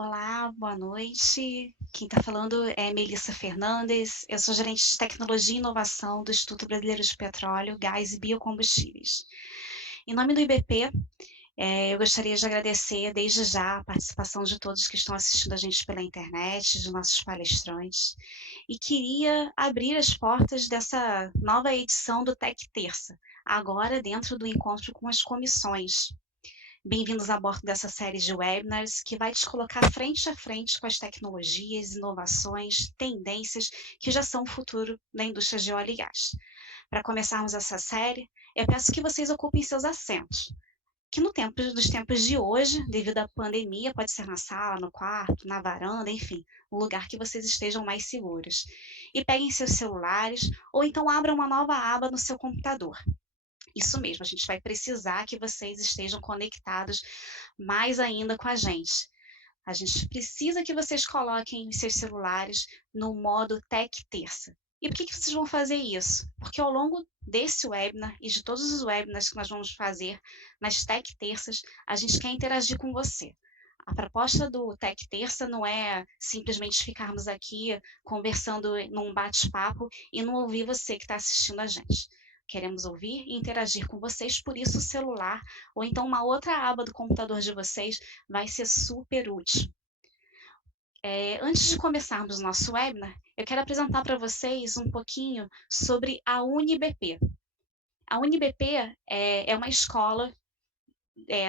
Olá, boa noite. Quem está falando é Melissa Fernandes. Eu sou gerente de tecnologia e inovação do Instituto Brasileiro de Petróleo, Gás e Biocombustíveis. Em nome do IBP, eu gostaria de agradecer desde já a participação de todos que estão assistindo a gente pela internet, de nossos palestrantes, e queria abrir as portas dessa nova edição do Tech Terça, agora dentro do encontro com as comissões. Bem-vindos a bordo dessa série de webinars que vai te colocar frente a frente com as tecnologias, inovações, tendências que já são o futuro da indústria de óleo e gás. Para começarmos essa série, eu peço que vocês ocupem seus assentos, que nos tempos de hoje, devido à pandemia, pode ser na sala, no quarto, na varanda, enfim, um lugar que vocês estejam mais seguros. E peguem seus celulares ou então abram uma nova aba no seu computador. Isso mesmo, a gente vai precisar que vocês estejam conectados mais ainda com a gente. A gente precisa que vocês coloquem os seus celulares no modo Tech Terça. E por que vocês vão fazer isso? Porque ao longo desse webinar e de todos os webinars que nós vamos fazer nas Tech Terças, a gente quer interagir com você. A proposta do Tech Terça não é simplesmente ficarmos aqui conversando num bate-papo e não ouvir você que está assistindo a gente. Queremos ouvir e interagir com vocês, por isso o celular ou então uma outra aba do computador de vocês vai ser super útil. Antes de começarmos o nosso webinar, eu quero apresentar para vocês um pouquinho sobre a UniBP. A UniBP é uma escola,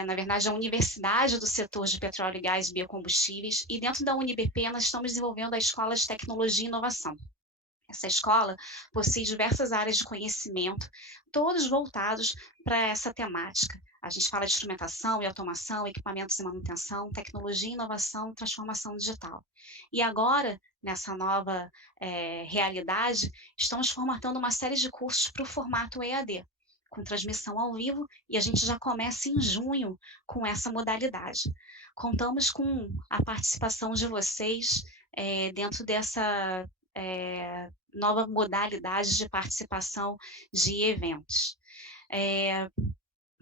na verdade, a universidade do setor de petróleo, e gás e biocombustíveis, e dentro da UniBP nós estamos desenvolvendo a Escola de Tecnologia e Inovação. Essa escola possui diversas áreas de conhecimento, todos voltados para essa temática. A gente fala de instrumentação e automação, equipamentos e manutenção, tecnologia, inovação, transformação digital. E agora, nessa nova realidade, estamos formatando uma série de cursos para o formato EAD, com transmissão ao vivo, e a gente já começa em junho com essa modalidade. Contamos com a participação de vocês dentro dessa nova modalidade de participação de eventos.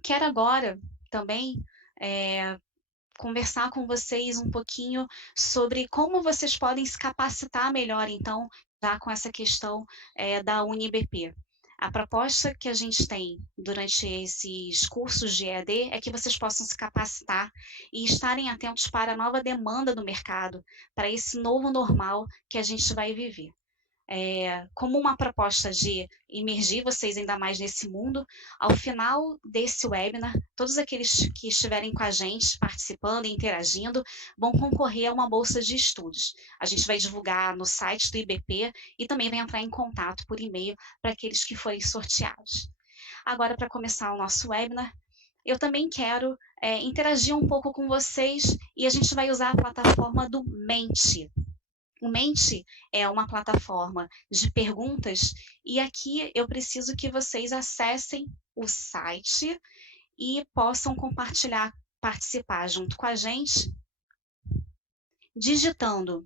Quero agora também conversar com vocês um pouquinho sobre como vocês podem se capacitar melhor, então, já com essa questão da UniBP. A proposta que a gente tem durante esses cursos de EAD é que vocês possam se capacitar e estarem atentos para a nova demanda do mercado, para esse novo normal que a gente vai viver. Como uma proposta de imergir vocês ainda mais nesse mundo, ao final desse webinar, todos aqueles que estiverem com a gente, participando e interagindo, vão concorrer a uma bolsa de estudos. A gente vai divulgar no site do IBP e também vai entrar em contato por e-mail para aqueles que forem sorteados. Agora, para começar o nosso webinar, eu também quero interagir um pouco com vocês e a gente vai usar a plataforma do Mente. O Mente é uma plataforma de perguntas e aqui eu preciso que vocês acessem o site e possam compartilhar, participar junto com a gente, digitando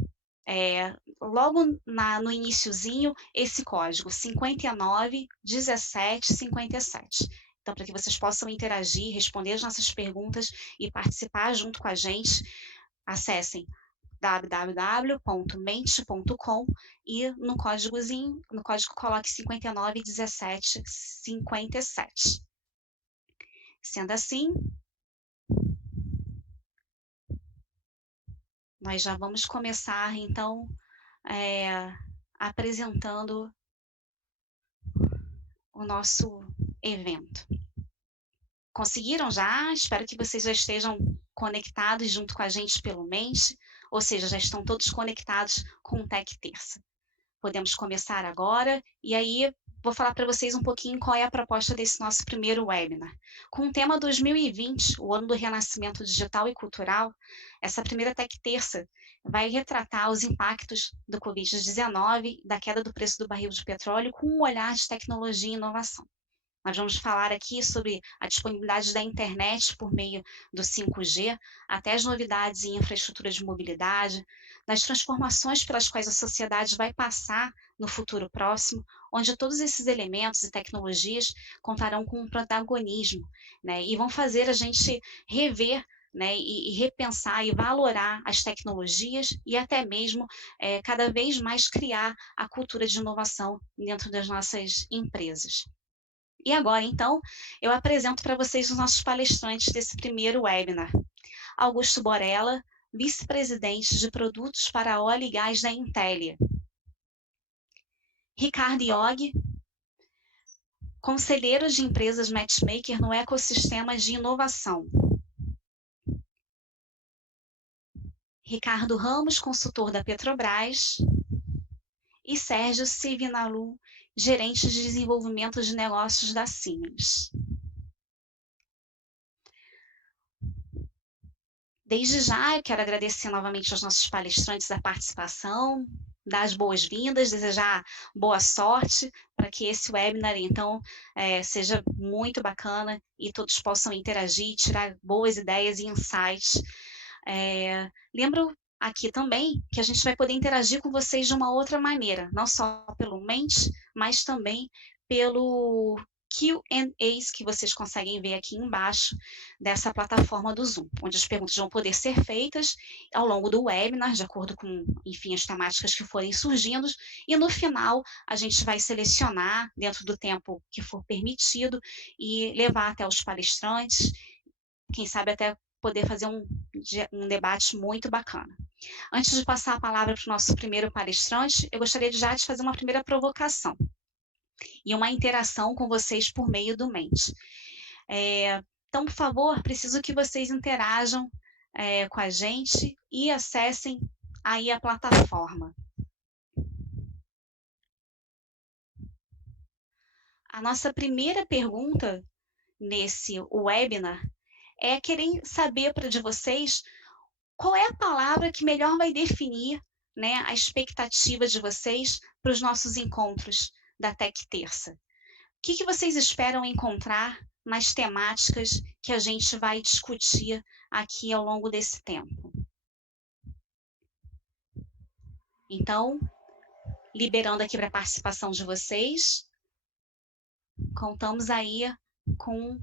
logo no iniciozinho esse código 59 17 57. Então, para que vocês possam interagir, responder as nossas perguntas e participar junto com a gente, acessem www.mente.com e no código coloque 59 17 57. Sendo assim, nós já vamos começar, então, apresentando o nosso evento. Conseguiram já? Espero que vocês já estejam conectados junto com a gente pelo Mente, ou seja, já estão todos conectados com o Tech Terça. Podemos começar agora, e aí vou falar para vocês um pouquinho qual é a proposta desse nosso primeiro webinar. Com o tema 2020, o ano do renascimento digital e cultural, essa primeira Tech Terça vai retratar os impactos do Covid-19, da queda do preço do barril de petróleo, com um olhar de tecnologia e inovação. Nós vamos falar aqui sobre a disponibilidade da internet por meio do 5G, até as novidades em infraestrutura de mobilidade, das transformações pelas quais a sociedade vai passar no futuro próximo, onde todos esses elementos e tecnologias contarão com um protagonismo, né, e vão fazer a gente rever né, e repensar e valorar as tecnologias e até mesmo cada vez mais criar a cultura de inovação dentro das nossas empresas. E agora, então, eu apresento para vocês os nossos palestrantes desse primeiro webinar. Augusto Borella, vice-presidente de produtos para óleo e gás da Intelia. Ricardo Iog, conselheiro de empresas matchmaker no ecossistema de inovação. Ricardo Ramos, consultor da Petrobras. E Sérgio Sivinalu, gerente de desenvolvimento de negócios da Siemens. Desde já, eu quero agradecer novamente aos nossos palestrantes a participação, dar as boas-vindas, desejar boa sorte para que esse webinar, então, seja muito bacana e todos possam interagir, tirar boas ideias e insights. Lembro aqui também que a gente vai poder interagir com vocês de uma outra maneira, não só pelo Mente, mas também pelo Q&As que vocês conseguem ver aqui embaixo dessa plataforma do Zoom, onde as perguntas vão poder ser feitas ao longo do webinar, de acordo com, enfim, as temáticas que forem surgindo, e no final a gente vai selecionar, dentro do tempo que for permitido, e levar até os palestrantes, quem sabe até poder fazer um debate muito bacana. Antes de passar a palavra para o nosso primeiro palestrante, eu gostaria já de fazer uma primeira provocação e uma interação com vocês por meio do Mente. Então, por favor, preciso que vocês interajam com a gente e acessem aí a plataforma. A nossa primeira pergunta nesse webinar é querer saber de vocês qual é a palavra que melhor vai definir, né, a expectativa de vocês para os nossos encontros da Tech Terça. O que vocês esperam encontrar nas temáticas que a gente vai discutir aqui ao longo desse tempo? Então, liberando aqui para a participação de vocês, contamos aí com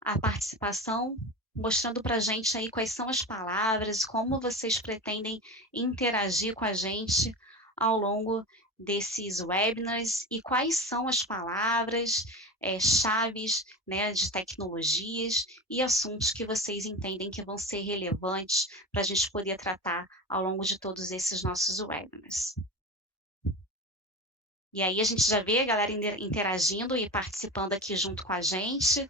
a participação, mostrando para a gente aí quais são as palavras, como vocês pretendem interagir com a gente ao longo desses webinars e quais são as palavras, chaves, né, de tecnologias e assuntos que vocês entendem que vão ser relevantes para a gente poder tratar ao longo de todos esses nossos webinars. E aí a gente já vê a galera interagindo e participando aqui junto com a gente.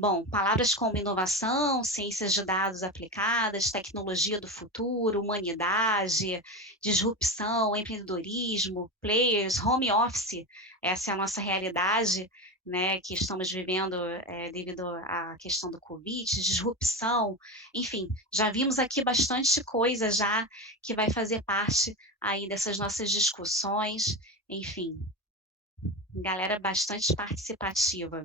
Bom, palavras como inovação, ciências de dados aplicadas, tecnologia do futuro, humanidade, disrupção, empreendedorismo, players, home office, essa é a nossa realidade, né, que estamos vivendo devido à questão do Covid, disrupção, enfim, já vimos aqui bastante coisa já que vai fazer parte aí dessas nossas discussões, enfim, galera bastante participativa.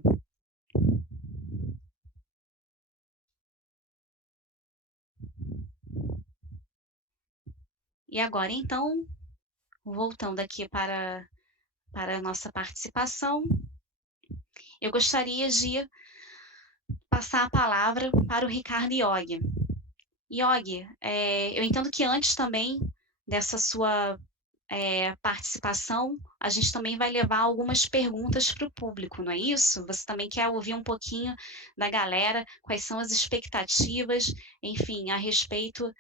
E agora, então, voltando aqui para a nossa participação, eu gostaria de passar a palavra para o Ricardo Iog. Iog, eu entendo que antes também dessa sua participação, a gente também vai levar algumas perguntas para o público, não é isso? Você também quer ouvir um pouquinho da galera, quais são as expectativas, enfim, a respeito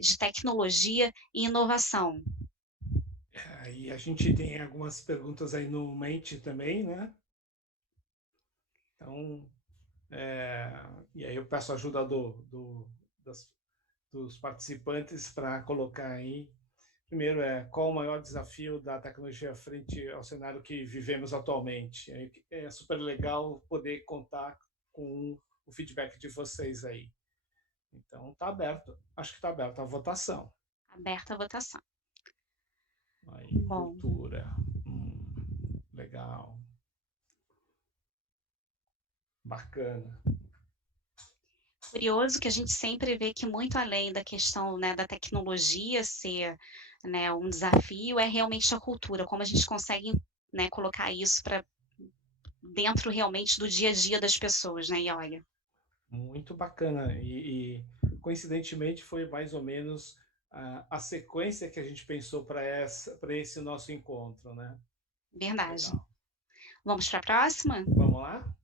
de tecnologia e inovação. E a gente tem algumas perguntas aí no Mente também, né? Então, e aí eu peço a ajuda dos participantes para colocar aí. Primeiro qual o maior desafio da tecnologia frente ao cenário que vivemos atualmente? É super legal poder contar com o feedback de vocês aí. Então, está aberto, acho que está aberta a votação. Aberta a votação. Aí, Bom. cultura. Legal. Bacana. Curioso que a gente sempre vê que muito além da questão, né, da tecnologia ser, né, um desafio, é realmente a cultura, como a gente consegue, né, colocar isso para dentro realmente do dia a dia das pessoas, né, Iolia? Muito bacana. Coincidentemente, foi mais ou menos a sequência que a gente pensou para esse nosso encontro, né? Verdade. Legal. Vamos para a próxima? Vamos lá?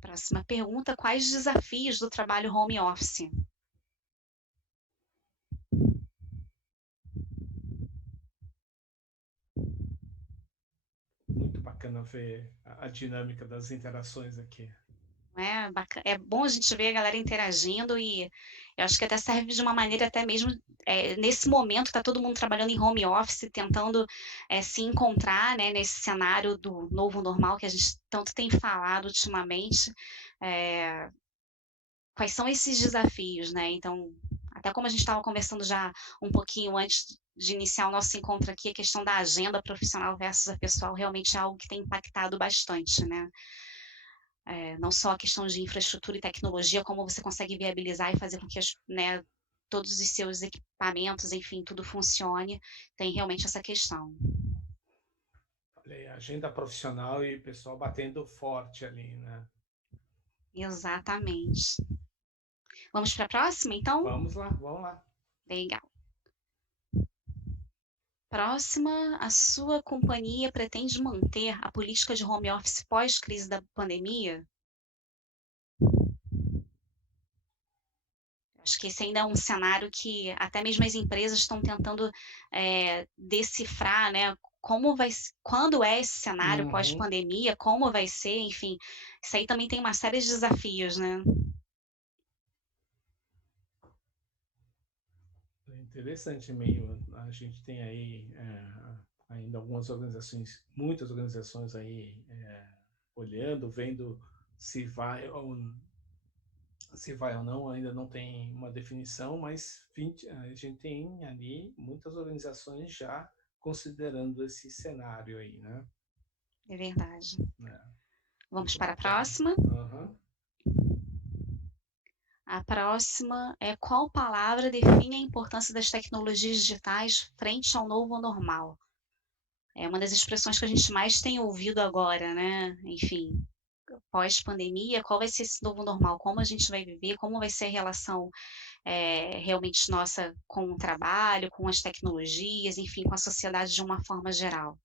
Próxima pergunta: quais desafios do trabalho home office? Muito bacana ver a dinâmica das interações aqui. É bom a gente ver a galera interagindo e eu acho que até serve de uma maneira até mesmo, nesse momento está todo mundo trabalhando em home office, tentando, se encontrar, né, nesse cenário do novo normal que a gente tanto tem falado ultimamente, eh, quais são esses desafios, né, então, até como a gente estava conversando já um pouquinho antes de iniciar o nosso encontro aqui, a questão da agenda profissional versus a pessoal realmente é algo que tem impactado bastante, né. Não só a questão de infraestrutura e tecnologia, como você consegue viabilizar e fazer com que né, todos os seus equipamentos, enfim, tudo funcione, tem realmente essa questão. Olha aí, agenda profissional e pessoal batendo forte ali, né? Exatamente. Vamos para a próxima, então? Vamos lá, vamos lá. Legal. Próxima, a sua companhia pretende manter a política de home office pós-crise da pandemia? Acho que esse ainda é um cenário que até mesmo as empresas estão tentando, decifrar, né, como vai se quando é esse cenário Uhum. pós-pandemia, como vai ser, enfim, isso aí também tem uma série de desafios, né. É interessante meio. A gente tem aí ainda algumas organizações, muitas organizações aí olhando, vendo se vai ou se vai ou não, ainda não tem uma definição, mas a gente tem ali muitas organizações já considerando esse cenário aí, né? É verdade. Né? Vamos Muito para a bacana. próxima. Uhum. A próxima é: qual palavra define a importância das tecnologias digitais frente ao novo normal? É uma das expressões que a gente mais tem ouvido agora, né, enfim, pós-pandemia, qual vai ser esse novo normal? Como a gente vai viver? Como vai ser a relação, realmente nossa com o trabalho, com as tecnologias, enfim, com a sociedade de uma forma geral?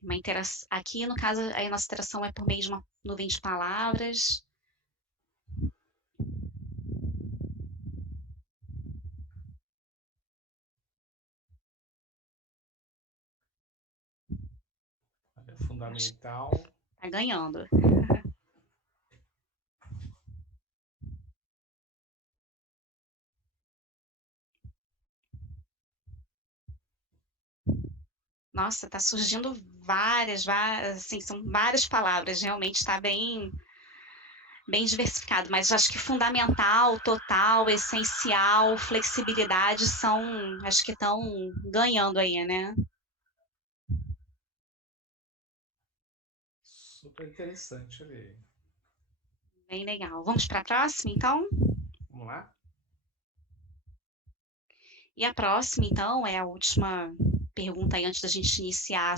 Uma intera Aqui, no caso, a nossa interação é por meio de uma nuvem de palavras. É Acho que fundamental. tá ganhando. Nossa, tá surgindo várias, assim, são várias palavras, realmente está bem diversificado, mas acho que fundamental, total, essencial, flexibilidade são, acho que estão ganhando aí, né. Super interessante ali. Bem legal. Vamos para a próxima, então? Vamos lá? E a próxima, então, é a última pergunta aí antes da gente iniciar a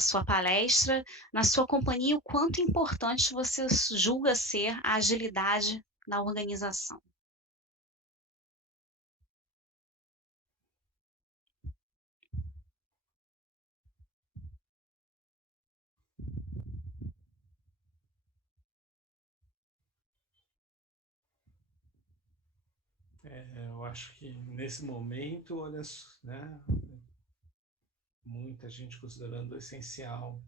sua palestra. Na sua companhia, o quanto importante você julga ser a agilidade na organização? Eu acho que nesse momento, olha, né, muita gente considerando essencial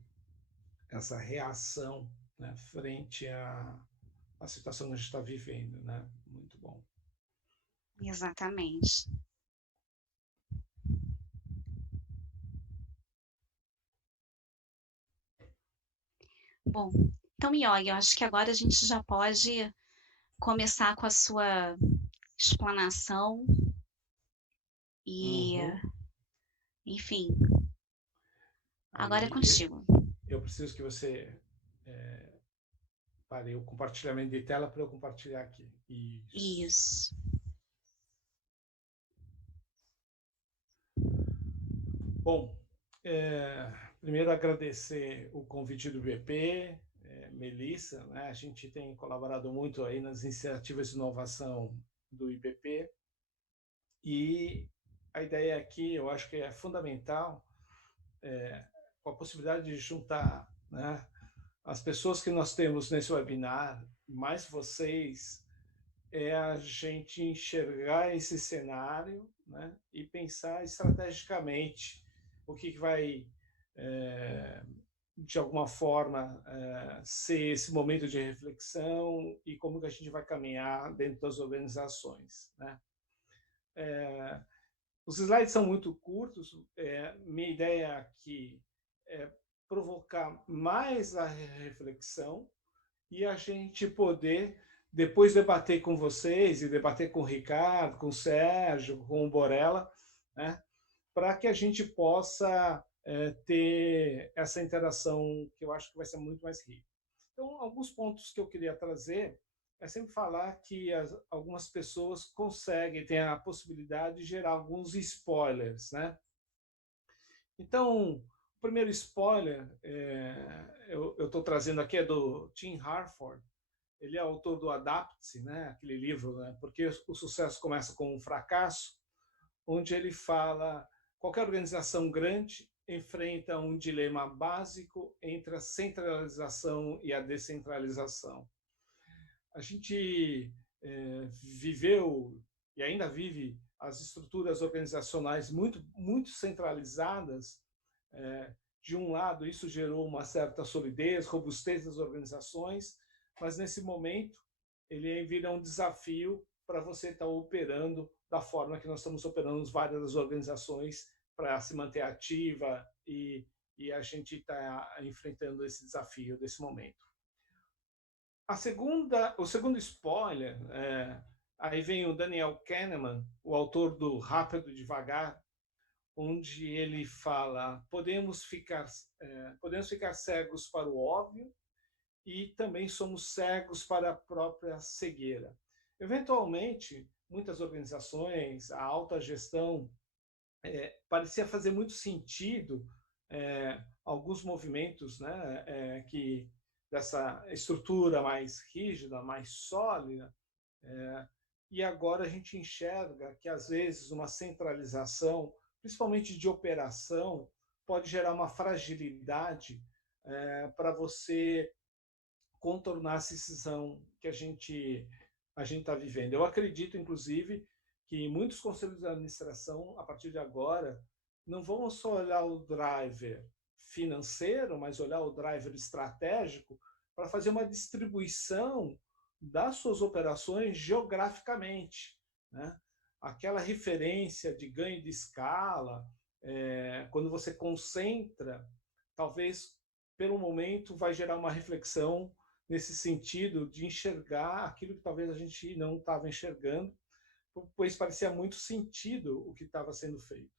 essa reação, né, frente à situação que a gente está vivendo, né? Muito bom. Exatamente. Bom, então, Yogi, eu acho que agora a gente já pode começar com a sua explanação e, Uhum. enfim, agora é Aí contigo. eu preciso que você é, pare o compartilhamento de tela para eu compartilhar aqui. Isso. Isso. Bom, primeiro agradecer o convite do BP, Melissa, né? A gente tem colaborado muito aí nas iniciativas de inovação do IBP e a ideia aqui, eu acho que é fundamental, com a possibilidade de juntar, né, as pessoas que nós temos nesse webinar, mais vocês, é a gente enxergar esse cenário, né, e pensar estrategicamente o que vai, de alguma forma, ser esse momento de reflexão e como que a gente vai caminhar dentro das organizações, né? Os slides são muito curtos. Minha ideia aqui é provocar mais a reflexão e a gente poder depois debater com vocês e debater com o Ricardo, com o Sérgio, com o Borella, né, para que a gente possa ter essa interação que eu acho que vai ser muito mais rica. Então, alguns pontos que eu queria trazer é sempre falar que algumas pessoas conseguem, têm a possibilidade de gerar alguns spoilers, né? Então, o primeiro spoiler eu estou trazendo aqui é do Tim Harford. Ele é autor do Adapt-se, né? Aquele livro, né? Porque o sucesso começa com um fracasso, onde ele fala qualquer organização grande enfrenta um dilema básico entre a centralização e a descentralização. A gente viveu e ainda vive as estruturas organizacionais muito centralizadas. De um lado, isso gerou uma certa solidez, robustez das organizações, mas nesse momento ele vira um desafio para você estar operando da forma que nós estamos operando várias das organizações para se manter ativa e a gente está enfrentando esse desafio desse momento. O segundo spoiler, aí vem o Daniel Kahneman, o autor do Rápido e Devagar, onde ele fala: podemos ficar cegos para o óbvio e também somos cegos para a própria cegueira. Eventualmente, muitas organizações, a alta gestão, parecia fazer muito sentido alguns movimentos, né, que dessa estrutura mais rígida, mais sólida, e agora a gente enxerga que, às vezes, uma centralização, principalmente de operação, pode gerar uma fragilidade para você contornar a decisão que a gente está vivendo. Eu acredito, inclusive, que muitos conselhos de administração, a partir de agora, não vão só olhar o driver financeiro, mas olhar o driver estratégico para fazer uma distribuição das suas operações geograficamente, né? Aquela referência de ganho de escala, quando você concentra, talvez, pelo momento, vai gerar uma reflexão nesse sentido de enxergar aquilo que talvez a gente não estava enxergando, pois parecia muito sentido o que estava sendo feito.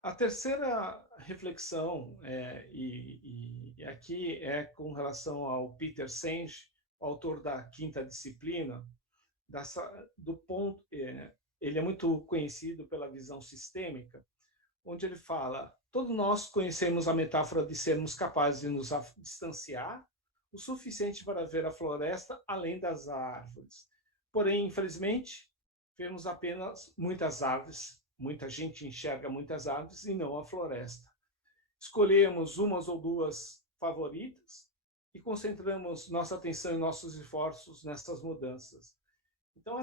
A terceira reflexão, e aqui é com relação ao Peter Senge, autor da Quinta Disciplina, do ponto, ele é muito conhecido pela visão sistêmica, onde ele fala: todos nós conhecemos a metáfora de sermos capazes de nos distanciar o suficiente para ver a floresta além das árvores. Porém, infelizmente, vemos apenas muitas árvores, muita gente enxerga muitas árvores e não a floresta. Escolhemos umas ou duas favoritas e concentramos nossa atenção e nossos esforços nessas mudanças. Então,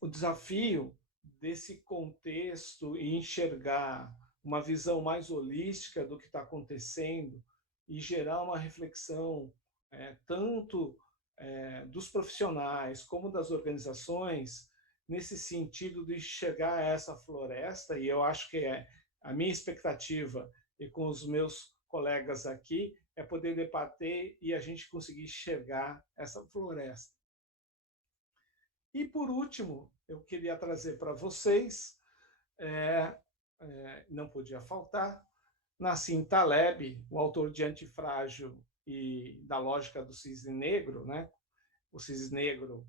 o desafio desse contexto e enxergar uma visão mais holística do que está acontecendo e gerar uma reflexão tanto dos profissionais como das organizações nesse sentido de chegar a essa floresta. E eu acho que a minha expectativa e com os meus colegas aqui é poder debater e a gente conseguir chegar a essa floresta. E, por último, eu queria trazer para vocês, não podia faltar, Nassim Taleb, o autor de Antifrágil e da Lógica do Cisne Negro, né? O cisne negro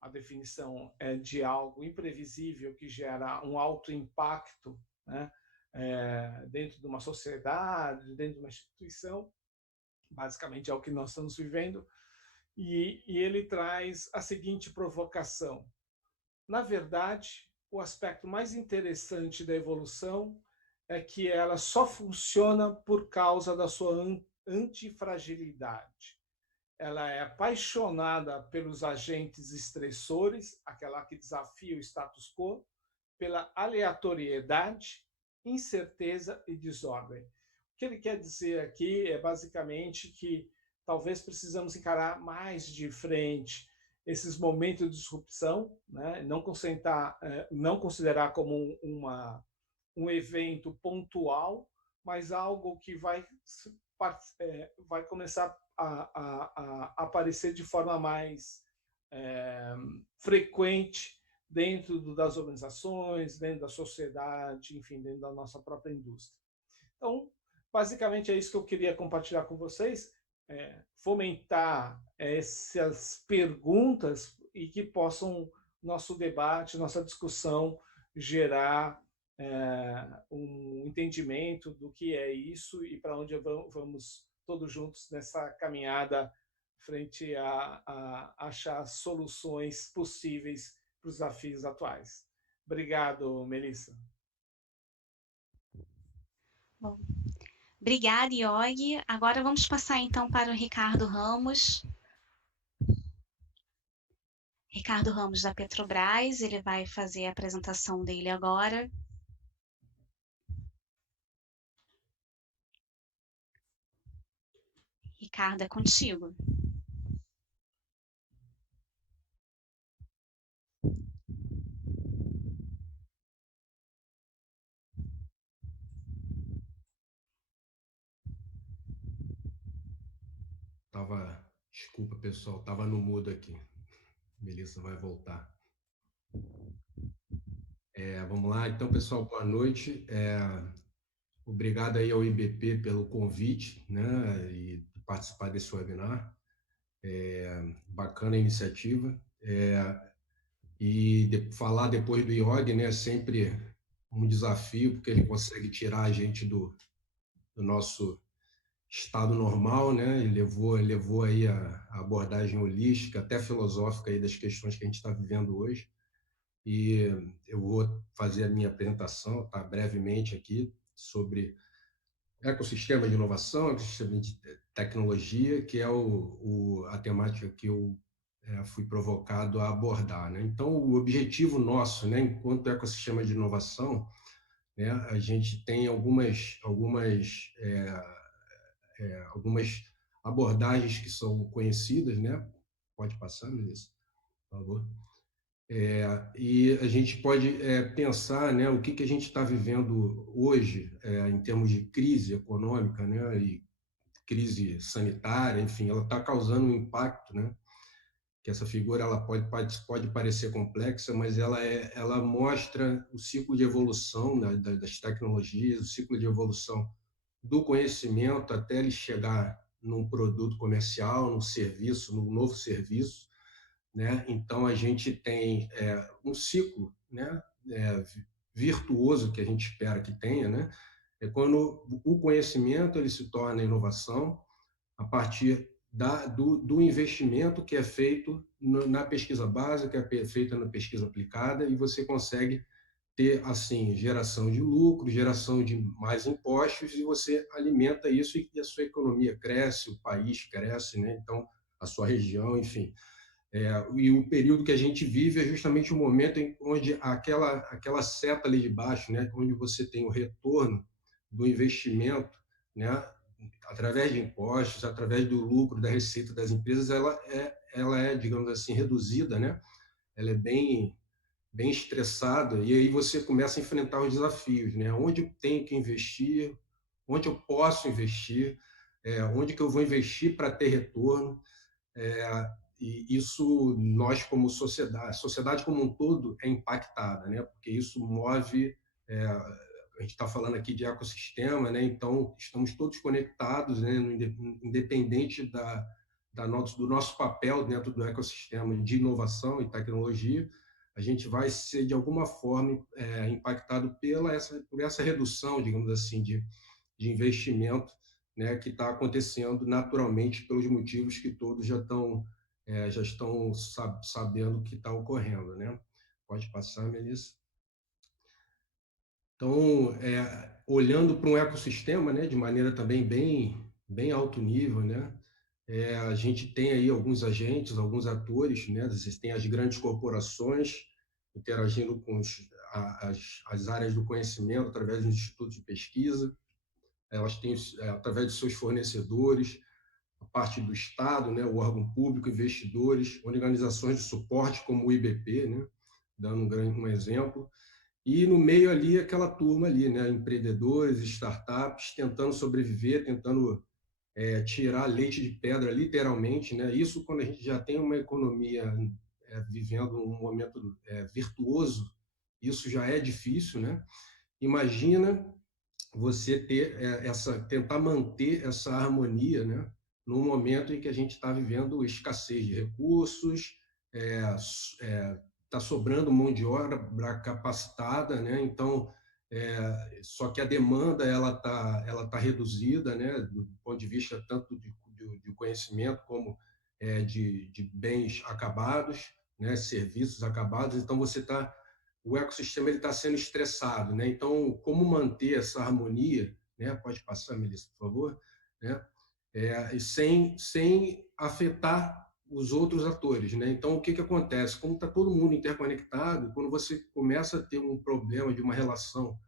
a definição é de algo imprevisível que gera um alto impacto, né, dentro de uma sociedade, dentro de uma instituição. Basicamente é o que nós estamos vivendo. E ele traz a seguinte provocação: na verdade, o aspecto mais interessante da evolução é que ela só funciona por causa da sua antifragilidade. Ela é apaixonada pelos agentes estressores, aquela que desafia o status quo, pela aleatoriedade, incerteza e desordem. O que ele quer dizer aqui é basicamente que talvez precisamos encarar mais de frente esses momentos de disrupção, né? Não considerar como um evento pontual, mas algo que vai começar a aparecer de forma mais frequente dentro das organizações, dentro da sociedade, enfim, dentro da nossa própria indústria. Então, basicamente é isso que eu queria compartilhar com vocês, fomentar essas perguntas e que possam nosso debate, nossa discussão gerar um entendimento do que é isso e para onde vamos todos juntos nessa caminhada frente a achar soluções possíveis para os desafios atuais. Obrigado, Melissa. Bom, obrigada, Iog. Agora vamos passar então para o Ricardo Ramos. Ricardo Ramos, da Petrobras, ele vai fazer a apresentação dele agora. Ricardo, é contigo. Desculpa, pessoal, estava no mudo aqui. Melissa vai voltar. Vamos lá, então, pessoal, boa noite. Obrigado aí ao IBP pelo convite, né, e participar desse webinar. Bacana a iniciativa. Falar depois do Iog, né, é sempre um desafio, porque ele consegue tirar a gente do nosso estado normal, né? Ele levou aí a abordagem holística, até filosófica aí das questões que a gente está vivendo hoje. E eu vou fazer a minha apresentação, tá, brevemente aqui, sobre ecossistema de inovação, ecossistema de tecnologia, que é a temática que eu fui provocado a abordar, né? Então, o objetivo nosso, né, enquanto ecossistema de inovação, né, a gente tem algumas abordagens que são conhecidas, né? Pode passar, Melissa, por favor. E a gente pode pensar, né, o que a gente está vivendo hoje em termos de crise econômica, né, e crise sanitária, enfim, ela está causando um impacto, né? Que essa figura ela pode parecer complexa, mas ela mostra o ciclo de evolução, né, das tecnologias, o ciclo de evolução do conhecimento até ele chegar num produto comercial, num serviço, num novo serviço, né? Então a gente tem um ciclo, né, virtuoso que a gente espera que tenha, né? É quando o conhecimento ele se torna inovação a partir do investimento que é feito na pesquisa básica, que é feita na pesquisa aplicada, e você consegue ter assim geração de lucro, geração de mais impostos, e você alimenta isso e a sua economia cresce, o país cresce, né? Então a sua região, enfim. E o período que a gente vive é justamente o momento em onde aquela seta ali de baixo, né, onde você tem o retorno do investimento, né, através de impostos, através do lucro, da receita das empresas, ela é, digamos assim, reduzida, né? Ela é bem estressada, e aí você começa a enfrentar os desafios, né? Onde eu tenho que investir, onde eu posso investir, onde que eu vou investir para ter retorno. E isso nós como sociedade, a sociedade como um todo é impactada, né? Porque isso move, a gente está falando aqui de ecossistema, né? Então estamos todos conectados, né? Independente do nosso papel dentro do ecossistema de inovação e tecnologia, a gente vai ser, de alguma forma, impactado por essa redução, digamos assim, de investimento, né, que está acontecendo naturalmente pelos motivos que todos já estão sabendo que está ocorrendo, né? Pode passar, Melissa. Então, olhando para um ecossistema, né, de maneira também bem alto nível, né, a gente tem aí alguns agentes, alguns atores, né, existem as grandes corporações interagindo com as áreas do conhecimento através dos institutos de pesquisa, elas têm, através de seus fornecedores, a parte do Estado, né, o órgão público, investidores, organizações de suporte como o IBP, né, dando um exemplo, e no meio ali aquela turma ali, né, empreendedores, startups, tentando sobreviver, tentando tirar leite de pedra, literalmente, né? Isso quando a gente já tem uma economia vivendo um momento virtuoso, isso já é difícil, né? Imagina você tentar manter essa harmonia, né? No momento em que a gente está vivendo escassez de recursos, está sobrando mão de obra capacitada, né? Então, só que a demanda ela tá reduzida, né? Do ponto de vista tanto de conhecimento como de bens acabados, né? Serviços acabados. Então, o ecossistema ele está sendo estressado, né? Então, como manter essa harmonia, né? Pode passar, Melissa, por favor, né? Sem afetar os outros atores, né? Então, o que que acontece? Como está todo mundo interconectado, quando você começa a ter um problema de uma relação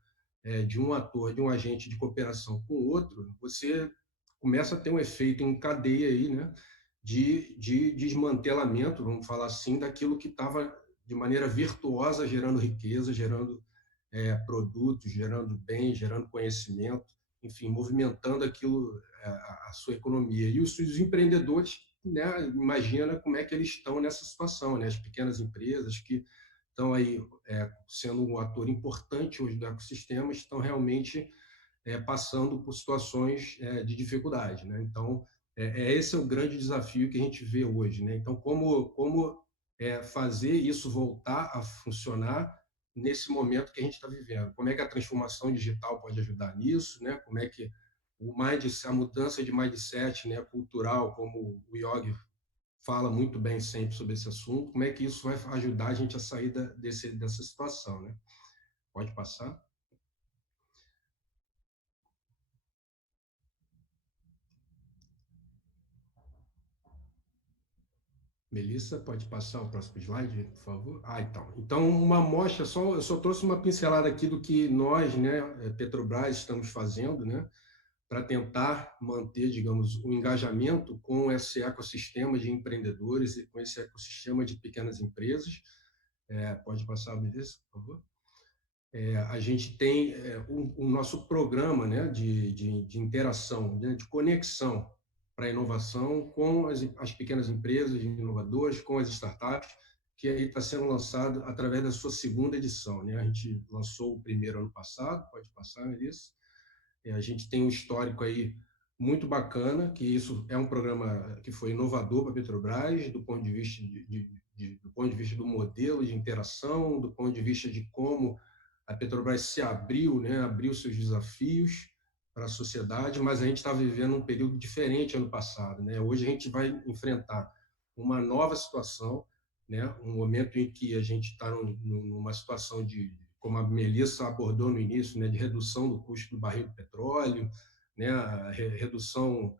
de um ator, de um agente de cooperação com o outro, você começa a ter um efeito em cadeia aí, né? De desmantelamento, vamos falar assim, daquilo que estava de maneira virtuosa gerando riqueza, gerando produtos, gerando bens, gerando conhecimento, enfim, movimentando aquilo, a sua economia. E os empreendedores, né, imagina como é que eles estão nessa situação, né? As pequenas empresas que estão aí sendo um ator importante hoje do ecossistema, estão realmente passando por situações de dificuldade, né? Então, esse é o grande desafio que a gente vê hoje, né? Então, como fazer isso voltar a funcionar nesse momento que a gente está vivendo? Como é que a transformação digital pode ajudar nisso, né? Como é que a mudança de mindset, né, cultural, como o Yogi fala muito bem sempre sobre esse assunto, como é que isso vai ajudar a gente a sair dessa situação, né? Pode passar. Melissa, pode passar o próximo slide, por favor? Então uma amostra, eu só trouxe uma pincelada aqui do que nós, né, Petrobras, estamos fazendo, né, para tentar manter, digamos, o engajamento com esse ecossistema de empreendedores e com esse ecossistema de pequenas empresas. Pode passar, Melissa, por favor? A gente tem o nosso programa, né, de interação, né, de conexão para a inovação com as pequenas empresas inovadoras, com as startups, que aí está sendo lançado através da sua segunda edição, né? A gente lançou o primeiro ano passado, pode passar, Melissa. A gente tem um histórico aí muito bacana, que isso é um programa que foi inovador para a Petrobras, do ponto de vista do ponto de vista do modelo de interação, do ponto de vista de como a Petrobras se abriu, né, abriu seus desafios para a sociedade, mas a gente está vivendo um período diferente ano passado, né? Hoje a gente vai enfrentar uma nova situação, né? Um momento em que a gente está numa situação como a Melissa abordou no início, né, de redução do custo do barril de petróleo, né, a redução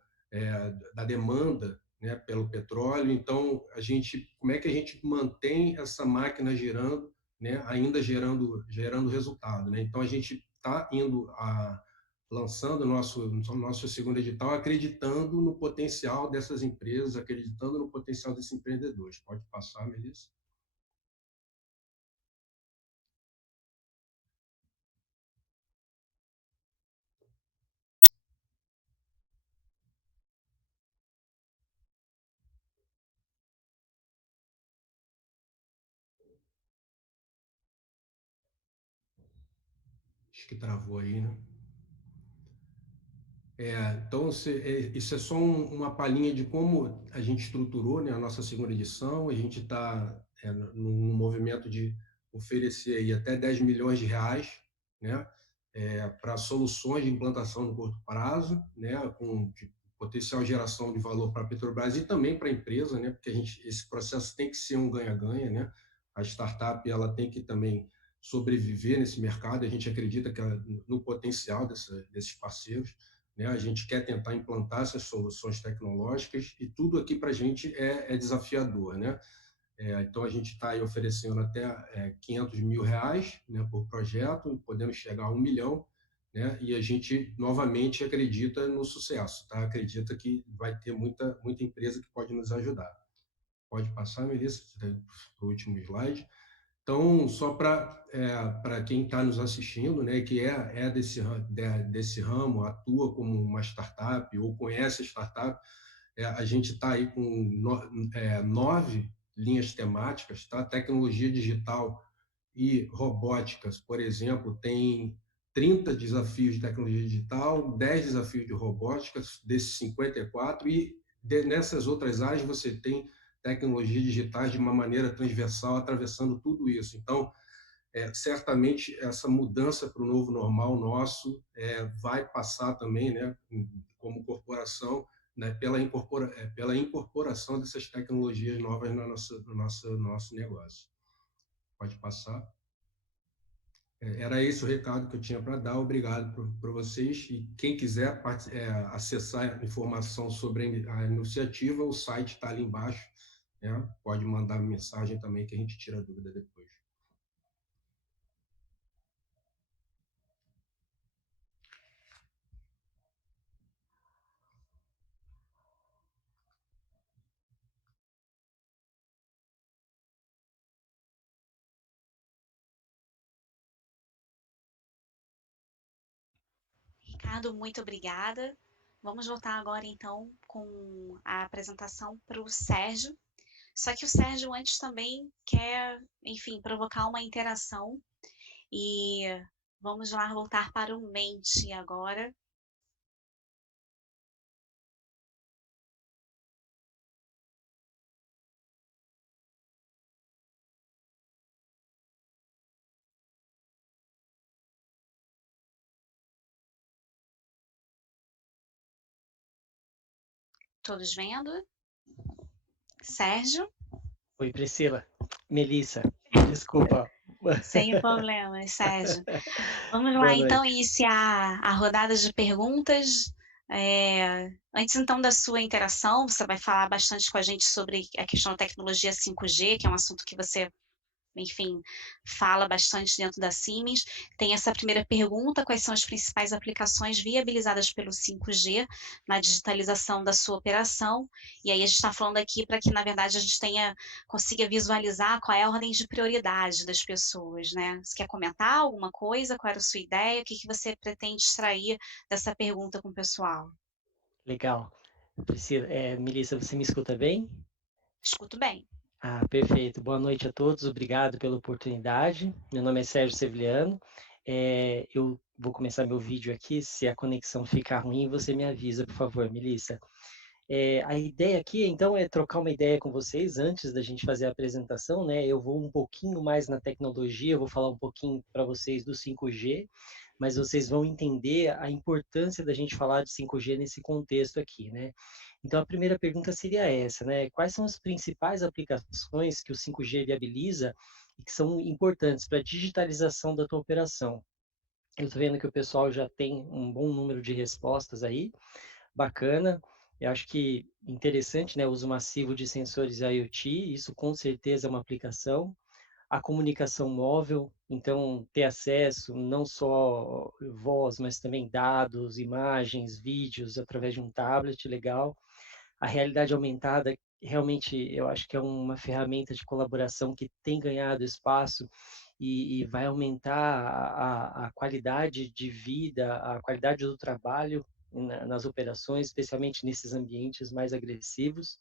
da demanda, né, pelo petróleo. Então, como é que a gente mantém essa máquina girando, né, ainda gerando resultado, né? Então, a gente está lançando nosso segundo edital, acreditando no potencial dessas empresas, acreditando no potencial desses empreendedores. Pode passar, Melissa? Acho que travou aí, né? Então, isso é só uma palhinha de como a gente estruturou, né, a nossa segunda edição. A gente está num movimento de oferecer aí até 10 milhões de reais, né, para soluções de implantação no curto prazo, né, com potencial geração de valor para a Petrobras e também para a empresa, né, porque esse processo tem que ser um ganha-ganha, né? A startup ela tem que também sobreviver nesse mercado. A gente acredita que no potencial desses parceiros, né? A gente quer tentar implantar essas soluções tecnológicas e tudo aqui para a gente é desafiador, né? Então, a gente está aí oferecendo até 500 mil reais, né, por projeto, podemos chegar a 1 milhão, né? E a gente, novamente, acredita no sucesso, tá? Acredita que vai ter muita empresa que pode nos ajudar. Pode passar, Melissa, para o último slide. Então, só para quem está nos assistindo, né, que desse ramo, atua como uma startup ou conhece a startup, a gente está aí com 9 linhas temáticas, tá? Tecnologia digital e robóticas, por exemplo, tem 30 desafios de tecnologia digital, 10 desafios de robótica, desses 54, nessas outras áreas você tem tecnologias digitais de uma maneira transversal, atravessando tudo isso. Então, certamente essa mudança para o novo normal nosso vai passar também, né, como corporação, né, pela incorporação dessas tecnologias novas no nosso negócio. Pode passar. Era esse o recado que eu tinha para dar. Obrigado por vocês. E quem quiser acessar informação sobre a iniciativa, o site está ali embaixo, né? Pode mandar mensagem também que a gente tira a dúvida depois. Ricardo, muito obrigada. Vamos voltar agora, então, com a apresentação para o Sérgio. Só que o Sérgio antes também quer, enfim, provocar uma interação. E vamos lá voltar para o Mente agora. Todos vendo? Sérgio? Oi, Priscila. Melissa, desculpa. Sem problemas, Sérgio. Vamos lá, Boa então, noite. iniciar a rodada de perguntas. Antes, então, da sua interação, você vai falar bastante com a gente sobre a questão da tecnologia 5G, que é um assunto que você, enfim, fala bastante dentro da Siemens. Tem essa primeira pergunta: quais são as principais aplicações viabilizadas pelo 5G na digitalização da sua operação? E aí a gente está falando aqui para que, na verdade, a gente consiga visualizar qual é a ordem de prioridade das pessoas, né? Você quer comentar alguma coisa? Qual era a sua ideia? O que você pretende extrair dessa pergunta com o pessoal? Legal. Priscila, Melissa, você me escuta bem? Escuto bem. Ah, perfeito. Boa noite a todos. Obrigado pela oportunidade. Meu nome é Sérgio Seviliano. Eu vou começar meu vídeo aqui. Se a conexão ficar ruim, você me avisa, por favor, Melissa. A ideia aqui, então, é trocar uma ideia com vocês antes da gente fazer a apresentação, né? Eu vou um pouquinho mais na tecnologia, eu vou falar um pouquinho para vocês do 5G, mas vocês vão entender a importância da gente falar de 5G nesse contexto aqui, né? Então, a primeira pergunta seria essa, né? Quais são as principais aplicações que o 5G viabiliza e que são importantes para a digitalização da tua operação? Eu estou vendo que o pessoal já tem um bom número de respostas aí, bacana. Eu acho que interessante, né? O uso massivo de sensores IoT, isso com certeza é uma aplicação. A comunicação móvel, então ter acesso não só voz, mas também dados, imagens, vídeos através de um tablet, legal. A realidade aumentada, realmente, eu acho que é uma ferramenta de colaboração que tem ganhado espaço e vai aumentar a qualidade de vida, a qualidade do trabalho nas operações, especialmente nesses ambientes mais agressivos.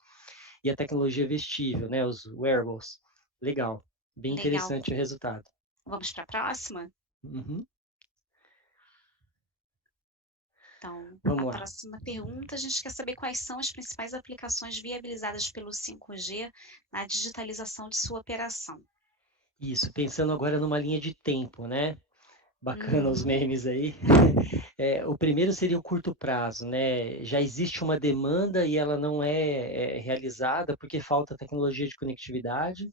E a tecnologia vestível, né, os wearables. Legal, bem Legal. interessante o resultado. Vamos para a próxima? Uhum. Então, a Vamos lá. próxima pergunta, a gente quer saber quais são as principais aplicações viabilizadas pelo 5G na digitalização de sua operação. Isso, pensando agora numa linha de tempo, né? Bacana os Uhum. memes aí. O primeiro seria o curto prazo, né? Já existe uma demanda e ela não é realizada porque falta tecnologia de conectividade.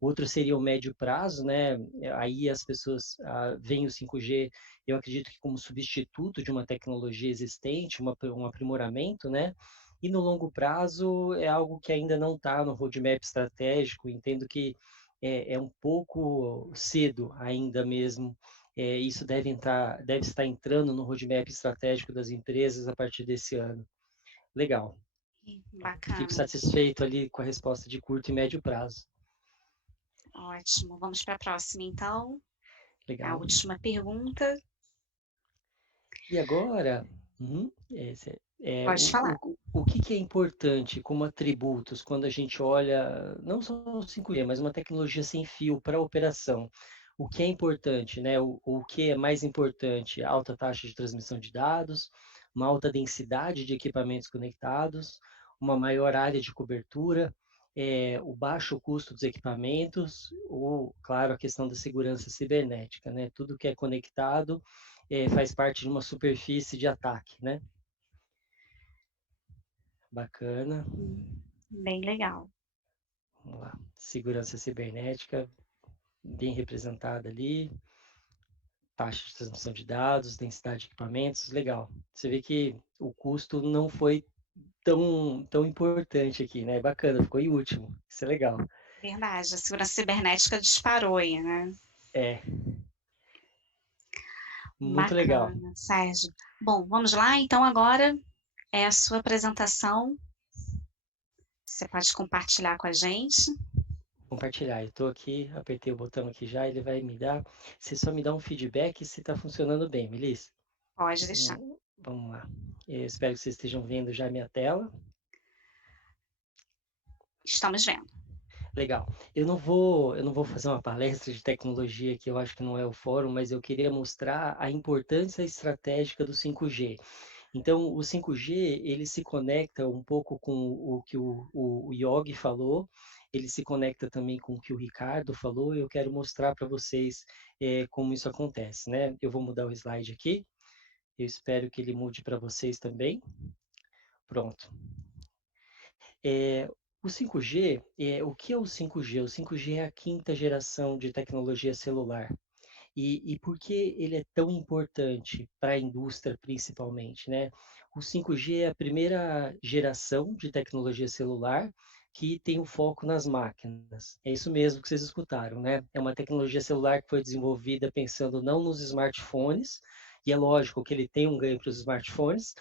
Outro seria o médio prazo, né? Aí as pessoas veem o 5G, eu acredito que como substituto de uma tecnologia existente, um aprimoramento, né? E no longo prazo é algo que ainda não está no roadmap estratégico, entendo que é um pouco cedo ainda mesmo. Isso deve estar entrando no roadmap estratégico das empresas a partir desse ano. Legal. Fico Bacana, satisfeito ali com a resposta de curto e médio prazo. ótimo. Vamos para a próxima, então. A Legal. última pergunta. E agora, Pode falar. o que é importante como atributos quando a gente olha, não só o 5G, mas uma tecnologia sem fio para a operação? O que é importante, né? O que é mais importante? Alta taxa de transmissão de dados, uma alta densidade de equipamentos conectados, uma maior área de cobertura, o baixo custo dos equipamentos, ou, claro, a questão da segurança cibernética, né? Tudo que é conectado faz parte de uma superfície de ataque, né? Bacana. Bem legal. Vamos lá. Segurança cibernética, bem representada ali. Taxa de transmissão de dados, densidade de equipamentos, legal. Você vê que o custo não foi tão importante aqui, né? Bacana, ficou em último. Isso é legal. Verdade, a segurança cibernética disparou aí, né? É, muito legal. Bacana, Sérgio. Bom, vamos lá. Então, agora é a sua apresentação. Você pode compartilhar com a gente. Compartilhar. Eu estou aqui, apertei o botão aqui já, ele vai me dar. Você só me dá um feedback se está funcionando bem, Melissa. Pode deixar. Vamos lá. Eu espero que vocês estejam vendo já a minha tela. Estamos vendo. Legal. Eu não vou fazer uma palestra de tecnologia que eu acho que não é o fórum, mas eu queria mostrar a importância estratégica do 5G. Então, o 5G, ele se conecta um pouco com o que o Yogi falou, ele se conecta também com o que o Ricardo falou, e eu quero mostrar para vocês como isso acontece, né? Eu vou mudar o slide aqui, eu espero que ele mude para vocês também. Pronto. O 5G, o que é o 5G? O 5G é a quinta geração de tecnologia celular. E por que ele é tão importante para a indústria, principalmente, né? O 5G é a primeira geração de tecnologia celular que tem o foco nas máquinas. É isso mesmo que vocês escutaram, né? É uma tecnologia celular que foi desenvolvida pensando não nos smartphones, e é lógico que ele tem um ganho para os smartphones,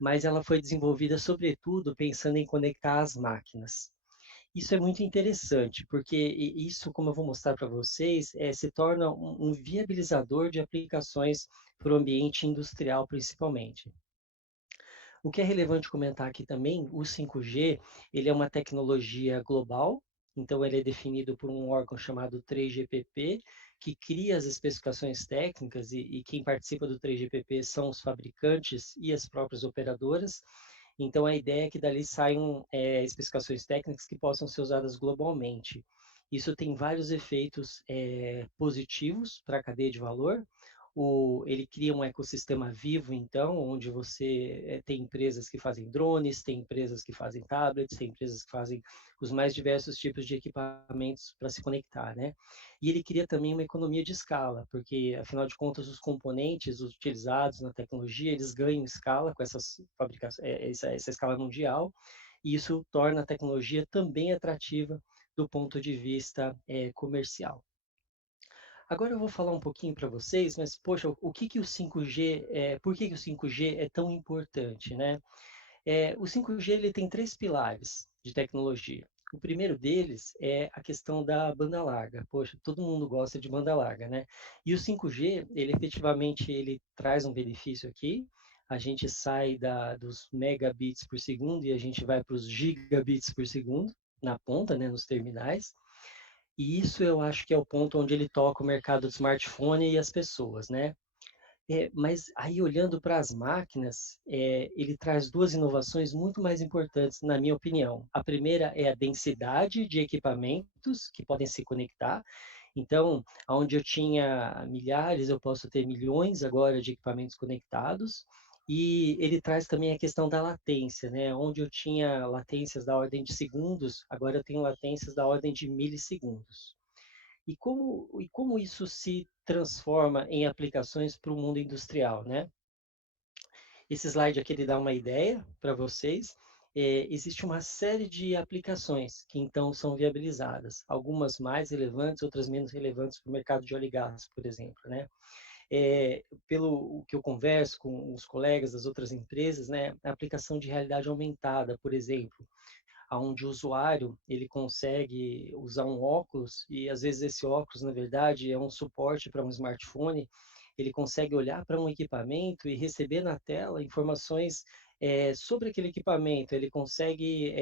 mas ela foi desenvolvida, sobretudo, pensando em conectar as máquinas. Isso é muito interessante, porque isso, como eu vou mostrar para vocês, se torna um viabilizador de aplicações para o ambiente industrial, principalmente. O que é relevante comentar aqui também, o 5G, ele é uma tecnologia global, então ele é definido por um órgão chamado 3GPP, que cria as especificações técnicas e quem participa do 3GPP são os fabricantes e as próprias operadoras. Então a ideia é que dali saiam especificações técnicas que possam ser usadas globalmente. Isso tem vários efeitos positivos para a cadeia de valor, ele cria um ecossistema vivo, então, onde você tem empresas que fazem drones, tem empresas que fazem tablets, tem empresas que fazem os mais diversos tipos de equipamentos para se conectar, né? E ele cria também uma economia de escala, porque, afinal de contas, os componentes utilizados na tecnologia, eles ganham escala com essas fabricações, essa escala mundial, e isso torna a tecnologia também atrativa do ponto de vista comercial. Agora eu vou falar um pouquinho para vocês, mas poxa, o que que o 5G por que que o 5G é tão importante, né? O 5G ele tem três pilares de tecnologia. O primeiro deles é a questão da banda larga. Poxa, todo mundo gosta de banda larga, né? E o 5G, ele efetivamente ele traz um benefício aqui. A gente sai dos megabits por segundo e a gente vai para os gigabits por segundo na ponta, né, nos terminais. E isso eu acho que é o ponto onde ele toca o mercado do smartphone e as pessoas, né? Mas aí, olhando para as máquinas, ele traz duas inovações muito mais importantes, na minha opinião. A primeira é a densidade de equipamentos que podem se conectar. Então, onde eu tinha milhares, eu posso ter milhões agora de equipamentos conectados. E ele traz também a questão da latência, né? Onde eu tinha latências da ordem de segundos, agora eu tenho latências da ordem de milissegundos. E como isso se transforma em aplicações para o mundo industrial, né? Esse slide aqui ele dá uma ideia para vocês. Existe uma série de aplicações que então são viabilizadas, algumas mais relevantes, outras menos relevantes para o mercado de óleo e gás, por exemplo, né? Pelo que eu converso com os colegas das outras empresas, né, a aplicação de realidade aumentada, por exemplo, onde o usuário ele consegue usar um óculos e às vezes esse óculos na verdade é um suporte para um smartphone. Ele consegue olhar para um equipamento e receber na tela informações sobre aquele equipamento. Ele consegue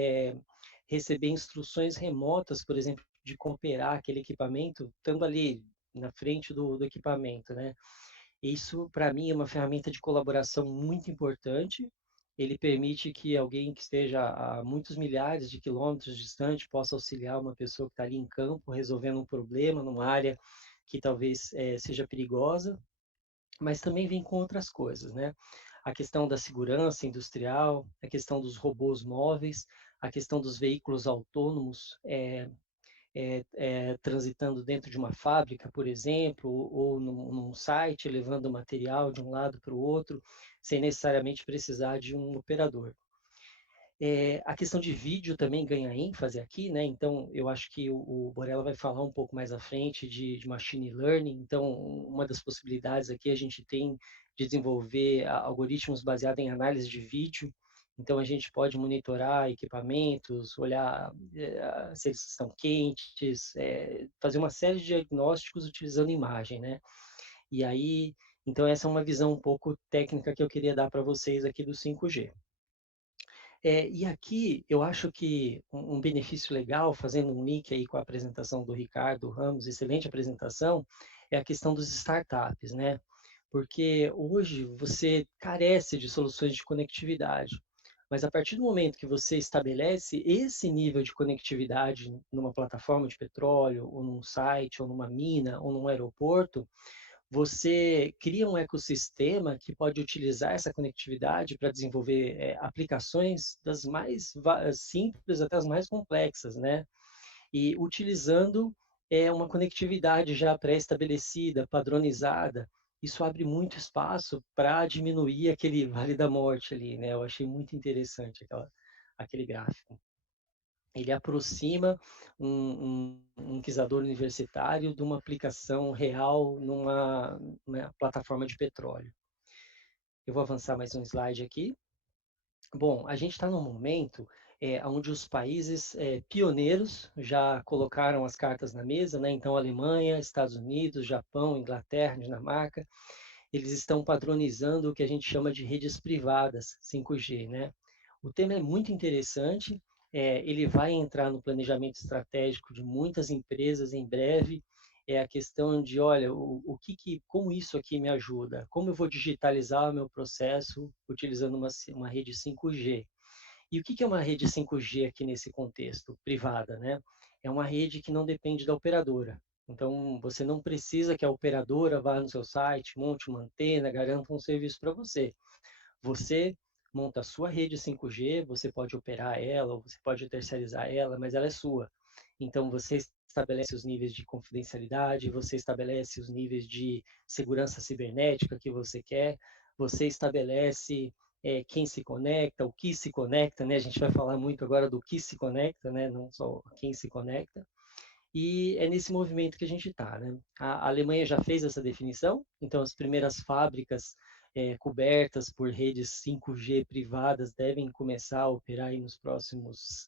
receber instruções remotas, por exemplo, de como operar aquele equipamento, estando ali na frente do equipamento, né? Isso, para mim, é uma ferramenta de colaboração muito importante. Ele permite que alguém que esteja a muitos milhares de quilômetros distante possa auxiliar uma pessoa que está ali em campo, resolvendo um problema numa área que talvez seja perigosa, mas também vem com outras coisas, né? A questão da segurança industrial, a questão dos robôs móveis, a questão dos veículos autônomos, transitando dentro de uma fábrica, por exemplo, ou num site, levando material de um lado para o outro, sem necessariamente precisar de um operador. A questão de vídeo também ganha ênfase aqui, né? Então, eu acho que o Borella vai falar um pouco mais à frente de machine learning. Então, uma das possibilidades aqui a gente tem de desenvolver algoritmos baseados em análise de vídeo. Então, a gente pode monitorar equipamentos, olhar se eles estão quentes, fazer uma série de diagnósticos utilizando imagem, né? E aí, então, essa é uma visão um pouco técnica que eu queria dar para vocês aqui do 5G. E aqui eu acho que um benefício legal, fazendo um link aí com a apresentação do Ricardo Ramos, excelente apresentação, é a questão dos startups, né? Porque hoje você carece de soluções de conectividade, mas a partir do momento que você estabelece esse nível de conectividade numa plataforma de petróleo, ou num site, ou numa mina, ou num aeroporto, você cria um ecossistema que pode utilizar essa conectividade para desenvolver aplicações das mais simples até as mais complexas, né? E utilizando uma conectividade já pré-estabelecida, padronizada, isso abre muito espaço para diminuir aquele vale da morte ali, né? Eu achei muito interessante aquele gráfico. Ele aproxima um pesquisador universitário de uma aplicação real numa plataforma de petróleo. Eu vou avançar mais um slide aqui. Bom, a gente está num momento onde os países pioneiros já colocaram as cartas na mesa, né? Então, Alemanha, Estados Unidos, Japão, Inglaterra, Dinamarca, eles estão padronizando o que a gente chama de redes privadas 5G, né? O tema é muito interessante, ele vai entrar no planejamento estratégico de muitas empresas em breve. É a questão de, olha, como isso aqui me ajuda? Como eu vou digitalizar o meu processo utilizando uma rede 5G? E o que é uma rede 5G aqui nesse contexto? Privada, né? É uma rede que não depende da operadora. Então, você não precisa que a operadora vá no seu site, monte uma antena, garanta um serviço para você. Você monta a sua rede 5G, você pode operar ela, ou você pode terceirizar ela, mas ela é sua. Então, você estabelece os níveis de confidencialidade, você estabelece os níveis de segurança cibernética que você quer, você estabelece quem se conecta, o que se conecta, né? A gente vai falar muito agora do que se conecta, né? Não só quem se conecta. E é nesse movimento que a gente está, né? A Alemanha já fez essa definição, então as primeiras fábricas cobertas por redes 5G privadas devem começar a operar aí nos próximos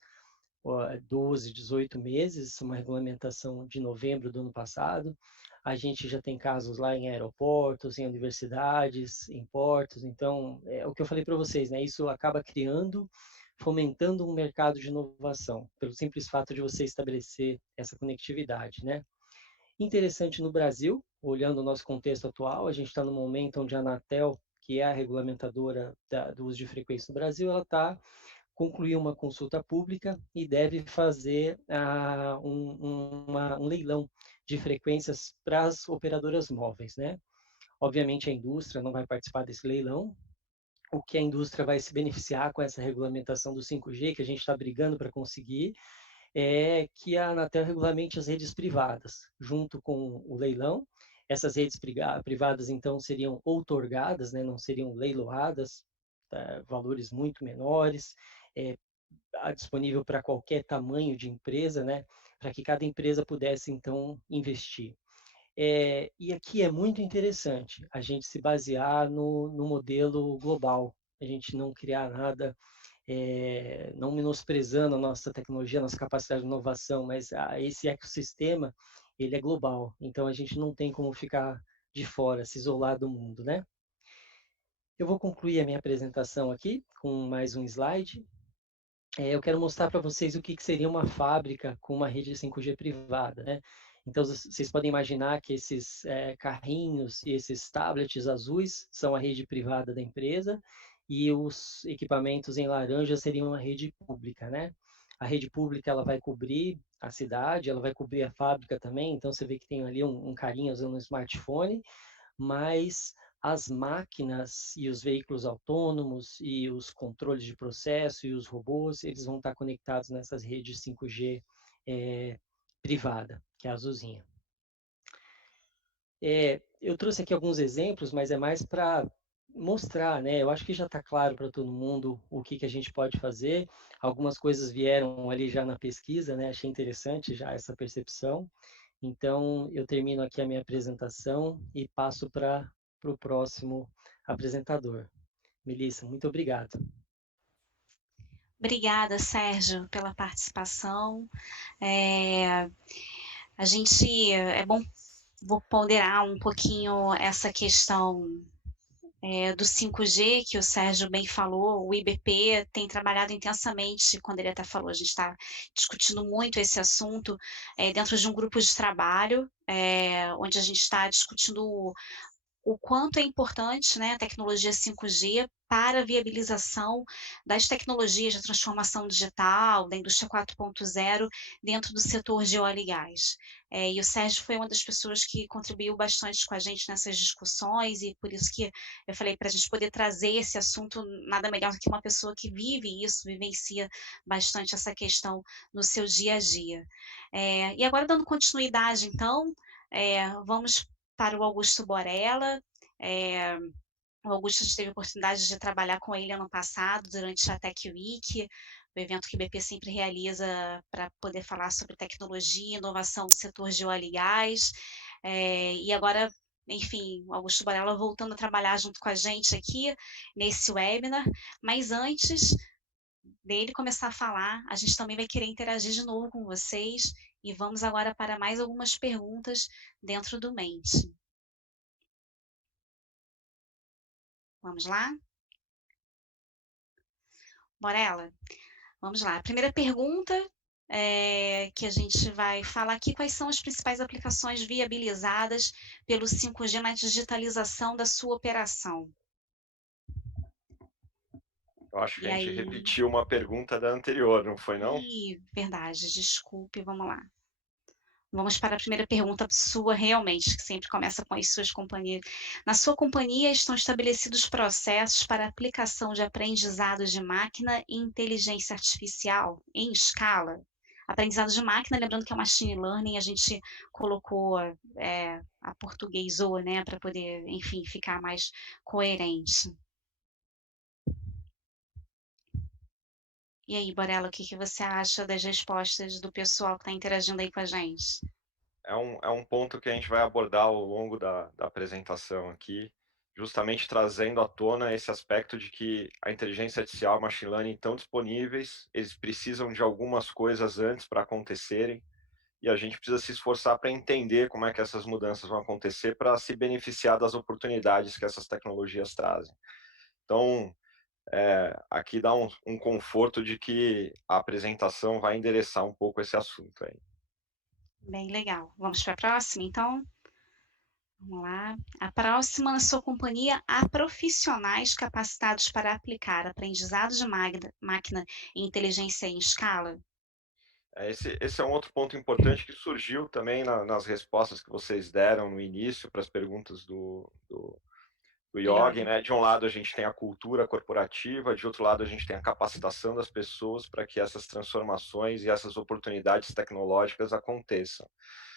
12, 18 meses, uma regulamentação de novembro do ano passado. A gente já tem casos lá em aeroportos, em universidades, em portos. Então, é o que eu falei para vocês, né? Isso acaba criando, fomentando um mercado de inovação, pelo simples fato de você estabelecer essa conectividade, né? Interessante no Brasil, olhando o nosso contexto atual, a gente está no momento onde a Anatel, que é a regulamentadora do uso de frequência no Brasil, ela está concluiu uma consulta pública e deve fazer um leilão de frequências para as operadoras móveis, né? Obviamente a indústria não vai participar desse leilão. O que a indústria vai se beneficiar com essa regulamentação do 5G, que a gente está brigando para conseguir, é que a Anatel regulamente as redes privadas, junto com o leilão. Essas redes privadas, então, seriam outorgadas, né, não seriam leiloadas, tá, valores muito menores, é, disponível para qualquer tamanho de empresa, né, para que cada empresa pudesse, então, investir. E aqui é muito interessante a gente se basear no modelo global, a gente não criar nada, não menosprezando a nossa tecnologia, a nossa capacidade de inovação, mas esse ecossistema, ele é global, então a gente não tem como ficar de fora, se isolar do mundo, né? Eu vou concluir a minha apresentação aqui com mais um slide. Eu quero mostrar para vocês o que seria uma fábrica com uma rede 5G privada, né? Então, vocês podem imaginar que esses carrinhos e esses tablets azuis são a rede privada da empresa e os equipamentos em laranja seriam a rede pública, né? A rede pública ela vai cobrir a cidade, ela vai cobrir a fábrica também, então você vê que tem ali um carinha usando um smartphone, mas as máquinas e os veículos autônomos e os controles de processo e os robôs, eles vão estar conectados nessas redes 5G privada, que é a azulzinha. Eu trouxe aqui alguns exemplos, mas é mais para mostrar, né? Eu acho que já está claro para todo mundo o que a gente pode fazer. Algumas coisas vieram ali já na pesquisa, né? Achei interessante já essa percepção. Então, eu termino aqui a minha apresentação e passo para o próximo apresentador. Melissa, muito obrigado. Obrigada, Sérgio, pela participação. A gente, é bom, vou ponderar um pouquinho essa questão do 5G, que o Sérgio bem falou. O IBP tem trabalhado intensamente, quando ele até falou, a gente está discutindo muito esse assunto dentro de um grupo de trabalho, onde a gente está discutindo o quanto é importante, né, a tecnologia 5G para a viabilização das tecnologias de transformação digital, da indústria 4.0, dentro do setor de óleo e gás. E o Sérgio foi uma das pessoas que contribuiu bastante com a gente nessas discussões, e por isso que eu falei, para a gente poder trazer esse assunto, nada melhor do que uma pessoa que vive isso, vivencia bastante essa questão no seu dia a dia. E agora, dando continuidade, então, vamos para o Augusto Borella. O Augusto, a gente teve a oportunidade de trabalhar com ele ano passado, durante a Tech Week, o evento que o BP sempre realiza para poder falar sobre tecnologia e inovação no setor de óleo e gás. E agora, enfim, o Augusto Borella voltando a trabalhar junto com a gente aqui nesse webinar, mas antes dele começar a falar, a gente também vai querer interagir de novo com vocês, e vamos agora para mais algumas perguntas dentro do Mente. Vamos lá? Borella, vamos lá. A primeira pergunta que a gente vai falar aqui: quais são as principais aplicações viabilizadas pelo 5G na digitalização da sua operação? Eu acho que E a gente aí... repetiu uma pergunta da anterior, não foi não? Verdade, desculpe, vamos lá. Vamos para a primeira pergunta sua, realmente, que sempre começa com as suas companhias. Na sua companhia estão estabelecidos processos para aplicação de aprendizado de máquina e inteligência artificial em escala? Aprendizado de máquina, lembrando que é machine learning, a gente colocou, aportuguesou, né, para poder, enfim, ficar mais coerente. E aí, Borella, o que você acha das respostas do pessoal que está interagindo aí com a gente? É um ponto que a gente vai abordar ao longo da apresentação aqui, justamente trazendo à tona esse aspecto de que a inteligência artificial e machine learning estão disponíveis, eles precisam de algumas coisas antes para acontecerem, e a gente precisa se esforçar para entender como é que essas mudanças vão acontecer para se beneficiar das oportunidades que essas tecnologias trazem. Então, aqui dá um conforto de que a apresentação vai endereçar um pouco esse assunto aí. Bem legal. Vamos para a próxima, então? Vamos lá. A próxima, na sua companhia, há profissionais capacitados para aplicar aprendizado de máquina e inteligência em escala? Esse é um outro ponto importante que surgiu também nas respostas que vocês deram no início para as perguntas do Do Yogi, yoga. né? De um lado a gente tem a cultura corporativa, de outro lado a gente tem a capacitação das pessoas para que essas transformações e essas oportunidades tecnológicas aconteçam.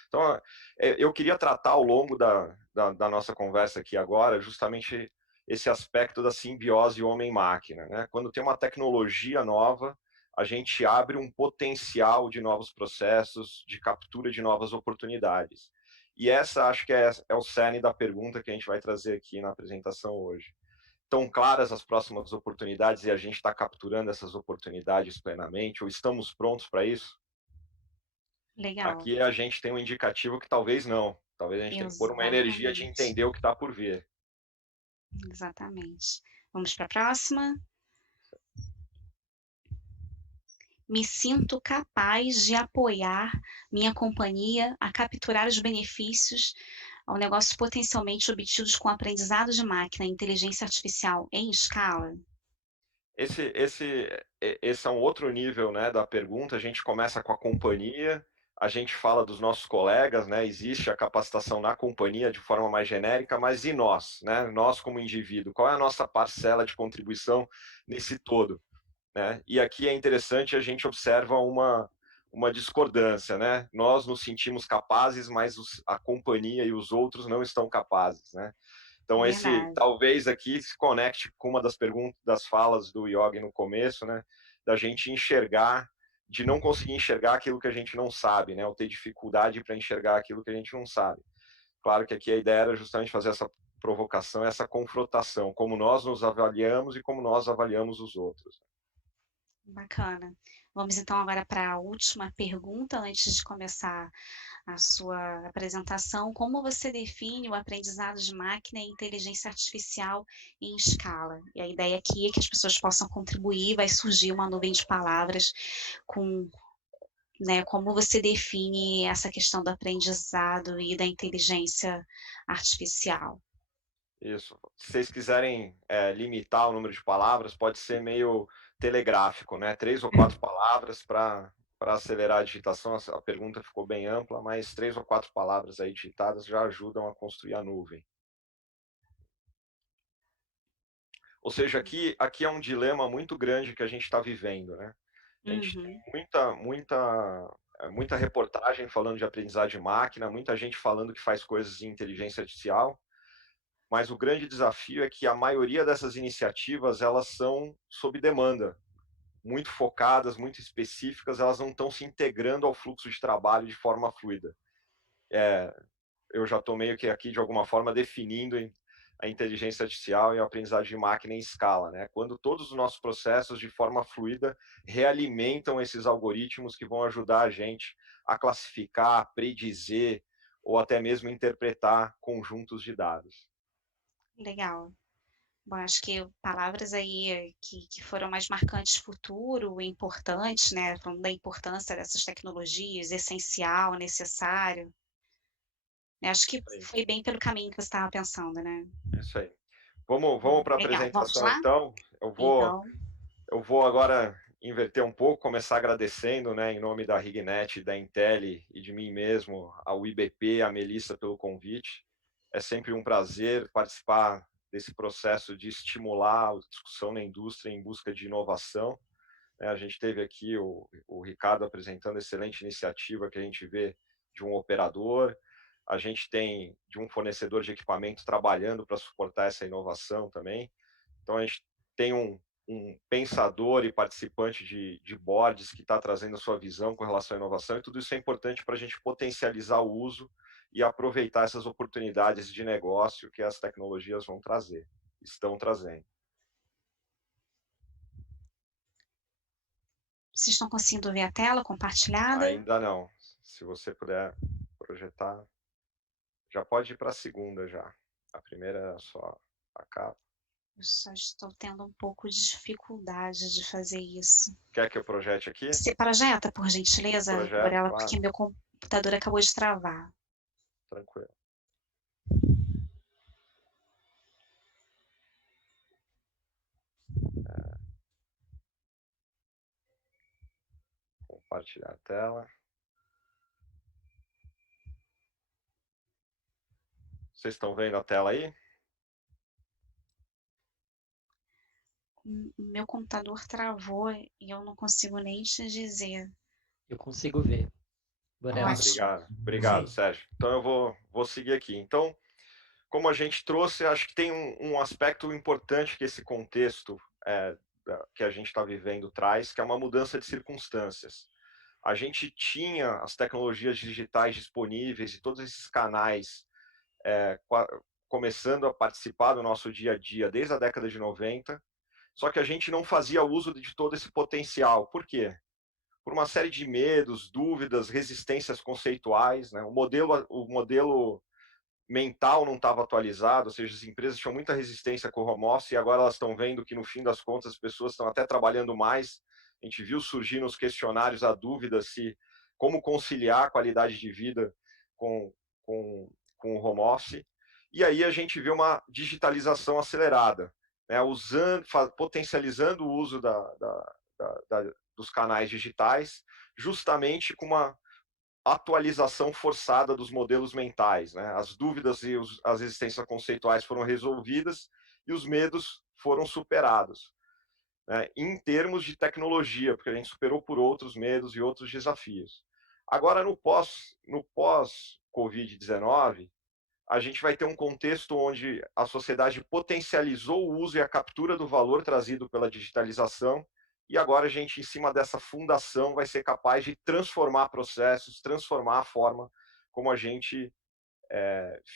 Então, eu queria tratar ao longo da nossa conversa aqui agora justamente esse aspecto da simbiose homem-máquina, né? Quando tem uma tecnologia nova, a gente abre um potencial de novos processos, de captura de novas oportunidades. E essa acho que é o cerne da pergunta que a gente vai trazer aqui na apresentação hoje. Estão claras as próximas oportunidades e a gente está capturando essas oportunidades plenamente, ou estamos prontos para isso? Legal. Aqui a gente tem um indicativo que talvez não. Talvez a gente tenha que pôr uma energia de Exatamente. entender o que está por vir. Exatamente. Vamos para a próxima. Me sinto capaz de apoiar minha companhia a capturar os benefícios ao negócio potencialmente obtidos com aprendizado de máquina e inteligência artificial em escala? Esse é um outro nível, né, da pergunta. A gente começa com a companhia, a gente fala dos nossos colegas, né? Existe a capacitação na companhia de forma mais genérica, mas e nós, né? Nós como indivíduo, qual é a nossa parcela de contribuição nesse todo, né? E aqui é interessante, a gente observa uma discordância, né? Nós nos sentimos capazes, mas a companhia e os outros não estão capazes, né? Então, esse Verdade. talvez aqui se conecte com uma das perguntas, das falas do Yogi no começo, né? Da gente enxergar, de não conseguir enxergar aquilo que a gente não sabe, né? Ou ter dificuldade para enxergar aquilo que a gente não sabe. Claro que aqui a ideia era justamente fazer essa provocação, essa confrontação, como nós nos avaliamos e como nós avaliamos os outros. Bacana. Vamos então agora para a última pergunta, antes de começar a sua apresentação. Como você define o aprendizado de máquina e inteligência artificial em escala? E a ideia aqui é que as pessoas possam contribuir, vai surgir uma nuvem de palavras com, né, como você define essa questão do aprendizado e da inteligência artificial. Isso. Se vocês quiserem limitar o número de palavras, pode ser meio telegráfico, né? 3 ou 4 palavras para acelerar a digitação. A pergunta ficou bem ampla, mas 3 ou 4 palavras aí digitadas já ajudam a construir a nuvem. Ou seja, aqui é um dilema muito grande que a gente está vivendo, né? A gente tem Uhum. muita reportagem falando de aprendizagem de máquina, muita gente falando que faz coisas de inteligência artificial, mas o grande desafio é que a maioria dessas iniciativas elas são sob demanda, muito focadas, muito específicas, elas não estão se integrando ao fluxo de trabalho de forma fluida. Eu já estou meio que aqui de alguma forma definindo a inteligência artificial e a aprendizagem de máquina em escala, né? Quando todos os nossos processos de forma fluida realimentam esses algoritmos que vão ajudar a gente a classificar, predizer ou até mesmo interpretar conjuntos de dados. Legal. Bom, acho que palavras aí que foram mais marcantes futuro, importantes, né, falando da importância dessas tecnologias, essencial, necessário, né, acho que Isso aí. foi bem pelo caminho que você estava pensando, né. Isso aí. Vamos para a Legal, vamos apresentação lá? então. Então, Eu vou agora inverter um pouco, começar agradecendo, né, em nome da Rignet, da Intel e de mim mesmo, ao IBP, a Melissa pelo convite. É sempre um prazer participar desse processo de estimular a discussão na indústria em busca de inovação. A gente teve aqui o Ricardo apresentando excelente iniciativa que a gente vê de um operador, a gente tem de um fornecedor de equipamento trabalhando para suportar essa inovação também. Então, a gente tem um pensador e participante de boards que está trazendo a sua visão com relação à inovação, e tudo isso é importante para a gente potencializar o uso e aproveitar essas oportunidades de negócio que as tecnologias vão trazer, estão trazendo. vocês estão conseguindo ver a tela compartilhada? Ainda não. Se você puder projetar, já pode ir para a segunda já. A primeira é só a capa. Eu só estou tendo um pouco de dificuldade de fazer isso. Quer que eu projete aqui? Você projeta, por gentileza, Projeto, Gabriela, porque claro. computador acabou de travar. Tranquilo. Compartilhar a tela. Vocês estão vendo a tela aí? Meu computador travou e eu não consigo nem te dizer. Eu consigo ver. Borel. Ótimo. Obrigado, Sim. Sérgio. Então eu vou seguir aqui. Então, como a gente trouxe, acho que tem um aspecto importante que esse contexto que a gente está vivendo traz, que é uma mudança de circunstâncias. A gente tinha as tecnologias digitais disponíveis e todos esses canais começando a participar do nosso dia a dia desde a década de 90, só que a gente não fazia uso de todo esse potencial. Por quê? Por uma série de medos, dúvidas, resistências conceituais, né? O modelo mental não estava atualizado, ou seja, as empresas tinham muita resistência com o home office e agora elas estão vendo que no fim das contas as pessoas estão até trabalhando mais. A gente viu surgir nos questionários a dúvida se como conciliar a qualidade de vida com, com o home office. E aí a gente vê uma digitalização acelerada, né, potencializando o uso dos canais digitais, justamente com uma atualização forçada dos modelos mentais, né? As dúvidas e as resistências conceituais foram resolvidas e os medos foram superados, né? Em termos de tecnologia, porque a gente superou por outros medos e outros desafios. Agora, no pós-Covid-19, a gente vai ter um contexto onde a sociedade potencializou o uso e a captura do valor trazido pela digitalização, e agora a gente, em cima dessa fundação, vai ser capaz de transformar processos, transformar a forma como a gente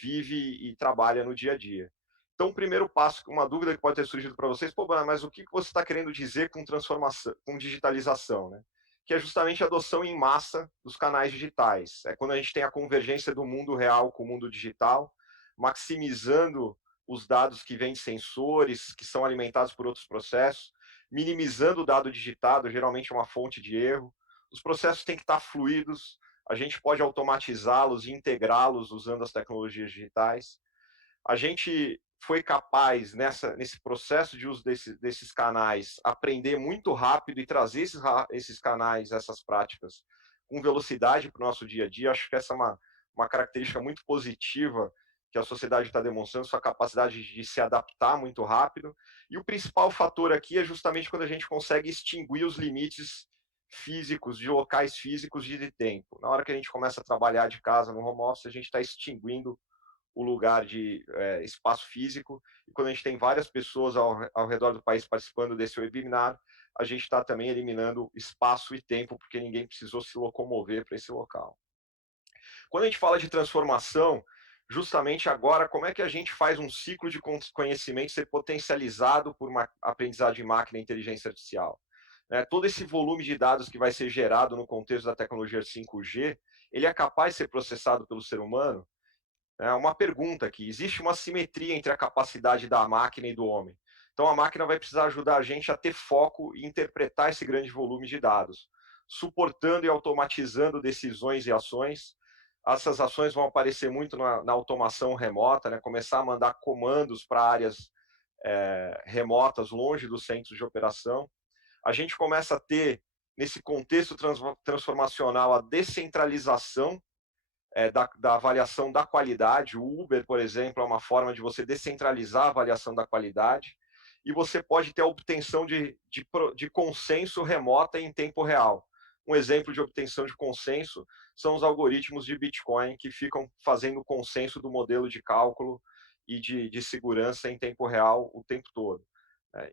vive e trabalha no dia a dia. Então, o primeiro passo, uma dúvida que pode ter surgido para vocês, pô, mas o que você está querendo dizer com transformação, com digitalização, né? Que é justamente a adoção em massa dos canais digitais. É quando a gente tem a convergência do mundo real com o mundo digital, maximizando os dados que vêm de sensores, que são alimentados por outros processos, minimizando o dado digitado, geralmente é uma fonte de erro. Os processos têm que estar fluidos, a gente pode automatizá-los e integrá-los usando as tecnologias digitais. A gente foi capaz, nesse processo de uso desses canais, aprender muito rápido e trazer esses canais, essas práticas, com velocidade para o nosso dia a dia. Acho que essa é uma característica muito positiva que a sociedade está demonstrando, sua capacidade de se adaptar muito rápido. E o principal fator aqui é justamente quando a gente consegue extinguir os limites físicos, de locais físicos e de tempo. Na hora que a gente começa a trabalhar de casa no home office, a gente está extinguindo o lugar de espaço físico, e quando a gente tem várias pessoas ao redor do país participando desse webinar, a gente está também eliminando espaço e tempo, porque ninguém precisou se locomover para esse local. Quando a gente fala de transformação, justamente agora, como é que a gente faz um ciclo de conhecimento ser potencializado por uma aprendizagem de máquina e inteligência artificial? Todo esse volume de dados que vai ser gerado no contexto da tecnologia 5G, ele é capaz de ser processado pelo ser humano? Uma pergunta aqui: existe uma simetria entre a capacidade da máquina e do homem. Então, a máquina vai precisar ajudar a gente a ter foco e interpretar esse grande volume de dados, suportando e automatizando decisões e ações. Essas ações vão aparecer muito na automação remota, né? Começar a mandar comandos para áreas remotas, longe dos centros de operação. A gente começa a ter, nesse contexto transformacional, a descentralização da avaliação da qualidade. O Uber, por exemplo, é uma forma de você descentralizar a avaliação da qualidade, e você pode ter a obtenção de consenso remota em tempo real. Um exemplo de obtenção de consenso são os algoritmos de Bitcoin, que ficam fazendo consenso do modelo de cálculo e de segurança em tempo real o tempo todo.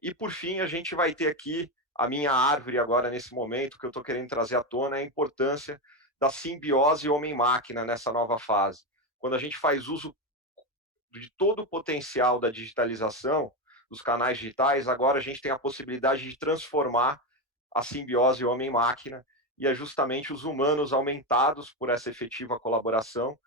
E, por fim, a gente vai ter aqui a minha árvore agora, nesse momento, que eu estou querendo trazer à tona, é a importância da simbiose homem-máquina nessa nova fase. Quando a gente faz uso de todo o potencial da digitalização, dos canais digitais, agora a gente tem a possibilidade de transformar a simbiose homem-máquina, e é justamente os humanos aumentados por essa efetiva colaboração.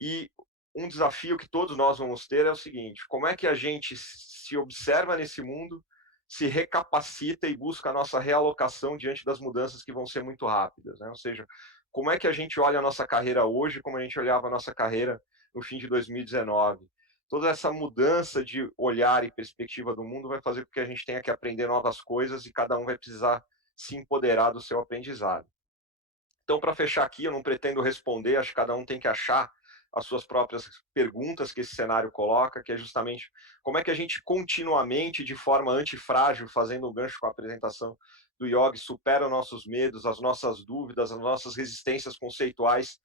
E um desafio que todos nós vamos ter é o seguinte: como é que a gente se observa nesse mundo, se recapacita e busca a nossa realocação diante das mudanças que vão ser muito rápidas, né? Ou seja, como é que a gente olha a nossa carreira hoje, como a gente olhava a nossa carreira no fim de 2019. Toda essa mudança de olhar e perspectiva do mundo vai fazer com que a gente tenha que aprender novas coisas e cada um vai precisar se empoderar do seu aprendizado. Então, para fechar aqui, eu não pretendo responder, acho que cada um tem que achar as suas próprias perguntas que esse cenário coloca, que é justamente como é que a gente continuamente, de forma antifrágil, fazendo um gancho com a apresentação do Yogi, supera os nossos medos, as nossas dúvidas, as nossas resistências conceituais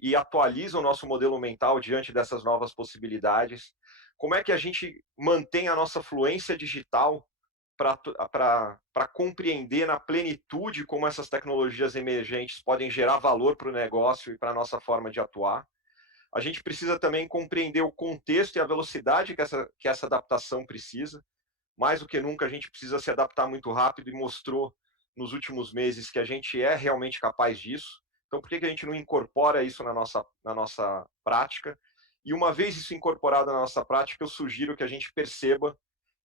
e atualiza o nosso modelo mental diante dessas novas possibilidades. Como é que a gente mantém a nossa fluência digital para compreender na plenitude como essas tecnologias emergentes podem gerar valor para o negócio e para a nossa forma de atuar. A gente precisa também compreender o contexto e a velocidade que essa adaptação precisa. Mais do que nunca, a gente precisa se adaptar muito rápido e mostrou nos últimos meses que a gente é realmente capaz disso. Então, por que a gente não incorpora isso na nossa prática? E uma vez isso incorporado na nossa prática, eu sugiro que a gente perceba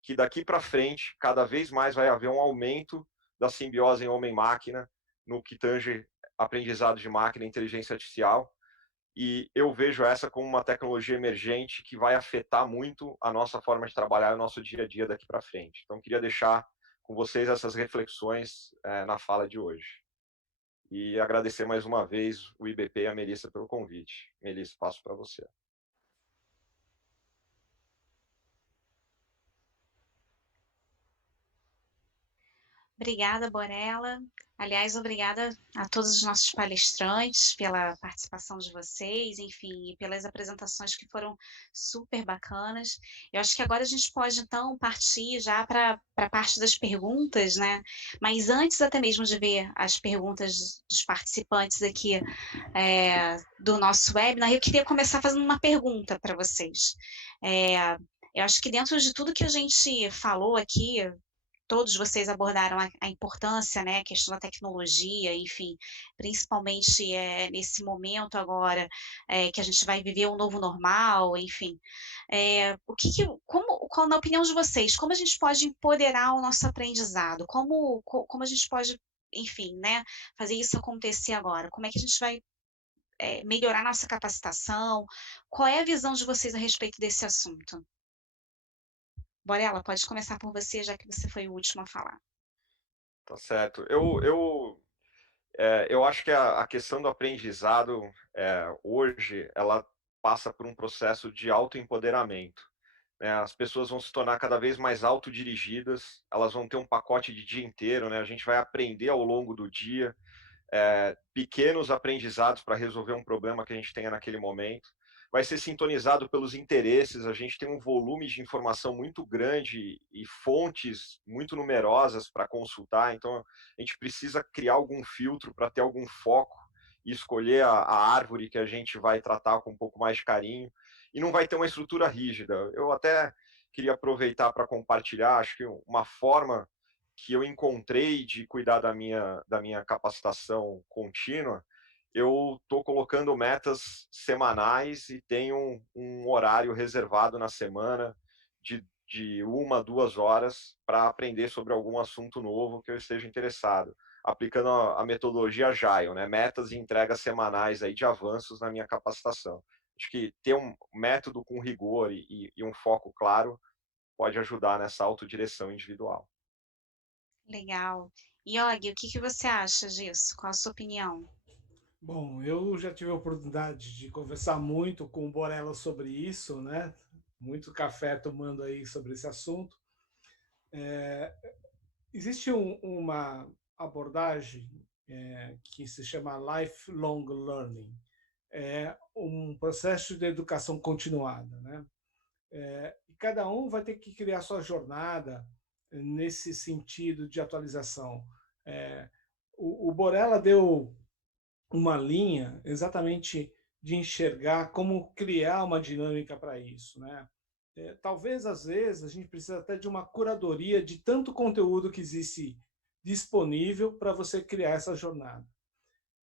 que daqui para frente, cada vez mais vai haver um aumento da simbiose em homem-máquina no que tange aprendizado de máquina e inteligência artificial. E eu vejo essa como uma tecnologia emergente que vai afetar muito a nossa forma de trabalhar, o nosso dia a dia daqui para frente. Então, queria deixar com vocês essas reflexões na fala de hoje. E agradecer mais uma vez o IBP e a Melissa pelo convite. Melissa, passo para você. Obrigada, Borella. Aliás, obrigada a todos os nossos palestrantes pela participação de vocês, enfim, e pelas apresentações que foram super bacanas. Eu acho que agora a gente pode, então, partir já para a parte das perguntas, né? Mas antes até mesmo de ver as perguntas dos participantes aqui do nosso webinar, eu queria começar fazendo uma pergunta para vocês. Eu acho que dentro de tudo que a gente falou aqui, todos vocês abordaram a importância, né, a questão da tecnologia, enfim, principalmente nesse momento agora que a gente vai viver um novo normal, enfim. Qual, na opinião de vocês, como a gente pode empoderar o nosso aprendizado? Como a gente pode, enfim, né, fazer isso acontecer agora? Como é que a gente vai melhorar nossa capacitação? Qual é a visão de vocês a respeito desse assunto? Borella, pode começar por você, já que você foi o último a falar. Tá certo. Eu acho que a questão do aprendizado hoje, ela passa por um processo de autoempoderamento. Né? As pessoas vão se tornar cada vez mais autodirigidas, elas vão ter um pacote de dia inteiro, né? A gente vai aprender ao longo do dia, pequenos aprendizados para resolver um problema que a gente tenha naquele momento. Vai ser sintonizado pelos interesses, a gente tem um volume de informação muito grande e fontes muito numerosas para consultar, então a gente precisa criar algum filtro para ter algum foco e escolher a árvore que a gente vai tratar com um pouco mais de carinho, e não vai ter uma estrutura rígida. Eu até queria aproveitar para compartilhar, acho que uma forma que eu encontrei de cuidar da minha capacitação contínua, eu estou colocando metas semanais e tenho um horário reservado na semana de 1 a 2 horas para aprender sobre algum assunto novo que eu esteja interessado, aplicando a metodologia Agile, né? Metas e entregas semanais aí de avanços na minha capacitação. Acho que ter um método com rigor e um foco claro pode ajudar nessa autodireção individual. Legal. Yogi, o que você acha disso? Qual a sua opinião? Bom, eu já tive a oportunidade de conversar muito com o Borella sobre isso, né? Muito café tomando aí sobre esse assunto. Existe uma abordagem que se chama lifelong learning. É um processo de educação continuada, né? E cada um vai ter que criar sua jornada nesse sentido de atualização. O Borella deu uma linha exatamente de enxergar como criar uma dinâmica para isso, né? Talvez às vezes a gente precisa até de uma curadoria de tanto conteúdo que existe disponível para você criar essa jornada.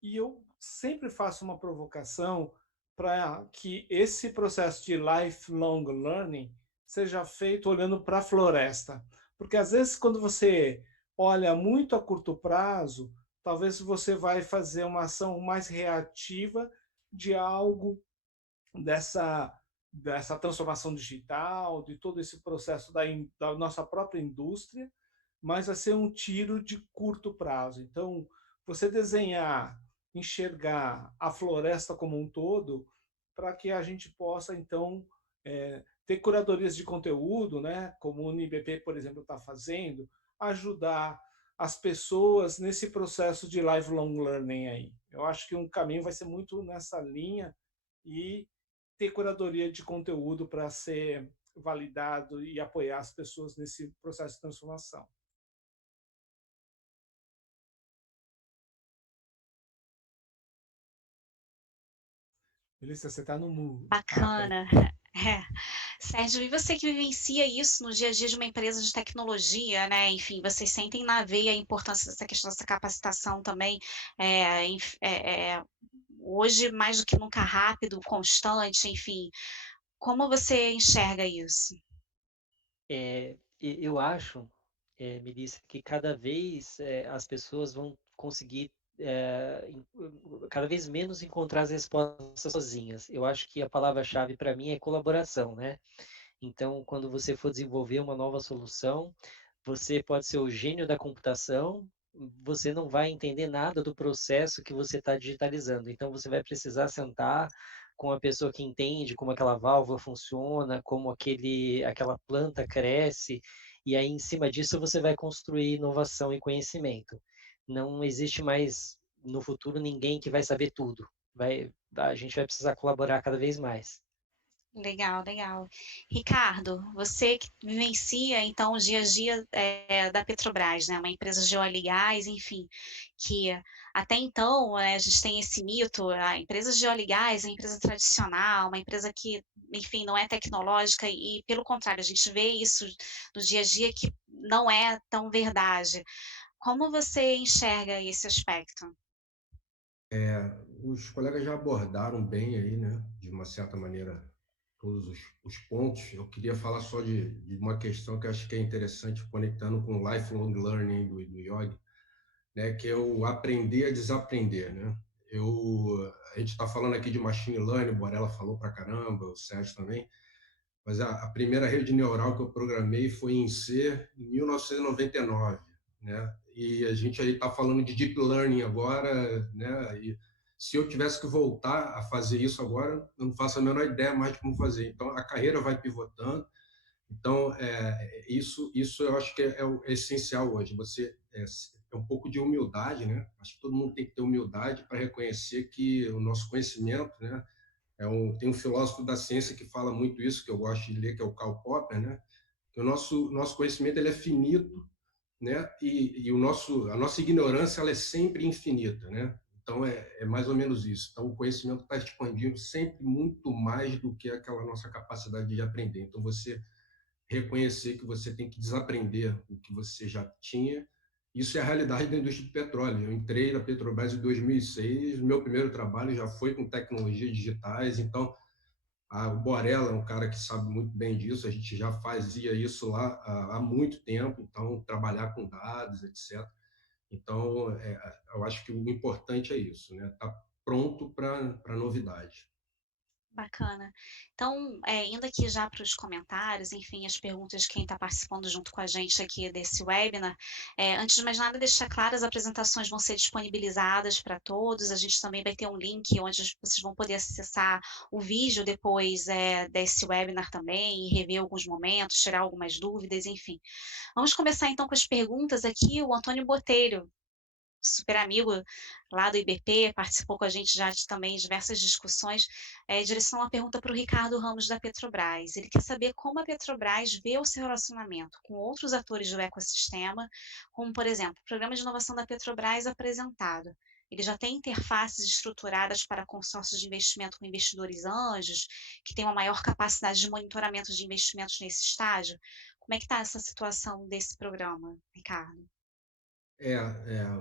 E eu sempre faço uma provocação para que esse processo de lifelong learning seja feito olhando para a floresta, porque às vezes quando você olha muito a curto prazo, talvez você vai fazer uma ação mais reativa de algo dessa transformação digital, de todo esse processo da nossa própria indústria, mas vai ser um tiro de curto prazo. Então, você desenhar, enxergar a floresta como um todo, para que a gente possa, então, ter curadorias de conteúdo, né, como o UniBP, por exemplo, está fazendo, ajudar as pessoas nesse processo de lifelong learning aí. Eu acho que um caminho vai ser muito nessa linha e ter curadoria de conteúdo para ser validado e apoiar as pessoas nesse processo de transformação. Melissa, você está no mudo. Bacana. É. Sérgio, e você que vivencia isso no dia a dia de uma empresa de tecnologia, né? Enfim, vocês sentem na veia a importância dessa questão dessa capacitação também, hoje mais do que nunca rápido, constante, enfim. Como você enxerga isso? Eu acho, Melissa, que cada vez as pessoas vão conseguir cada vez menos encontrar as respostas sozinhas. Eu acho que a palavra-chave para mim é colaboração, né? Então, quando você for desenvolver uma nova solução, você pode ser o gênio da computação, você não vai entender nada do processo que você está digitalizando. Então, você vai precisar sentar com a pessoa que entende como aquela válvula funciona, como aquela planta cresce, e aí, em cima disso, você vai construir inovação e conhecimento. Não existe mais, no futuro, ninguém que vai saber tudo. A gente vai precisar colaborar cada vez mais. Legal, legal. Ricardo, você que vivencia, então, o dia a dia da Petrobras, né? Uma empresa de óleo e gás, enfim, que até então a gente tem esse mito, a empresa de óleo e gás é uma empresa tradicional, uma empresa que, enfim, não é tecnológica e, pelo contrário, a gente vê isso no dia a dia que não é tão verdade. Como você enxerga esse aspecto? Os colegas já abordaram bem aí, né, de uma certa maneira, todos os pontos. Eu queria falar só de uma questão que eu acho que é interessante, conectando com o lifelong learning do Yogi, né, que é o aprender a desaprender, né? A gente está falando aqui de machine learning, o Borella falou pra caramba, o Sérgio também, mas a primeira rede neural que eu programei foi em C em 1999, né? E a gente aí está falando de deep learning agora, né? E se eu tivesse que voltar a fazer isso agora, eu não faço a menor ideia mais de como fazer. Então a carreira vai pivotando. Então isso eu acho que é essencial hoje. Você é um pouco de humildade, né? Acho que todo mundo tem que ter humildade para reconhecer que o nosso conhecimento, né? Tem um filósofo da ciência que fala muito isso, que eu gosto de ler, que é o Karl Popper, né? Que o nosso conhecimento ele é finito, né? E a nossa ignorância ela é sempre infinita, né? Então é mais ou menos isso. Então o conhecimento está expandindo sempre muito mais do que aquela nossa capacidade de aprender. Então você reconhecer que você tem que desaprender o que você já tinha. Isso é a realidade da indústria do petróleo. Eu entrei na Petrobras em 2006, meu primeiro trabalho já foi com tecnologias digitais, então o Borella é um cara que sabe muito bem disso, a gente já fazia isso lá há muito tempo, então trabalhar com dados, etc. Então, eu acho que o importante é isso, né? Tá pronto para novidade. Bacana. Então, indo aqui já para os comentários, enfim, as perguntas de quem está participando junto com a gente aqui desse webinar. Antes de mais nada, deixar claro, as apresentações vão ser disponibilizadas para todos. A gente também vai ter um link onde vocês vão poder acessar o vídeo depois desse webinar também e rever alguns momentos, tirar algumas dúvidas, enfim. Vamos começar então com as perguntas aqui. O Antônio Botelho, super amigo lá do IBP, participou com a gente já também de diversas discussões, direcionou uma pergunta para o Ricardo Ramos da Petrobras. Ele quer saber como a Petrobras vê o seu relacionamento com outros atores do ecossistema, como, por exemplo, o programa de inovação da Petrobras apresentado. Ele já tem interfaces estruturadas para consórcios de investimento com investidores anjos, que tem uma maior capacidade de monitoramento de investimentos nesse estágio? Como é que está essa situação desse programa, Ricardo?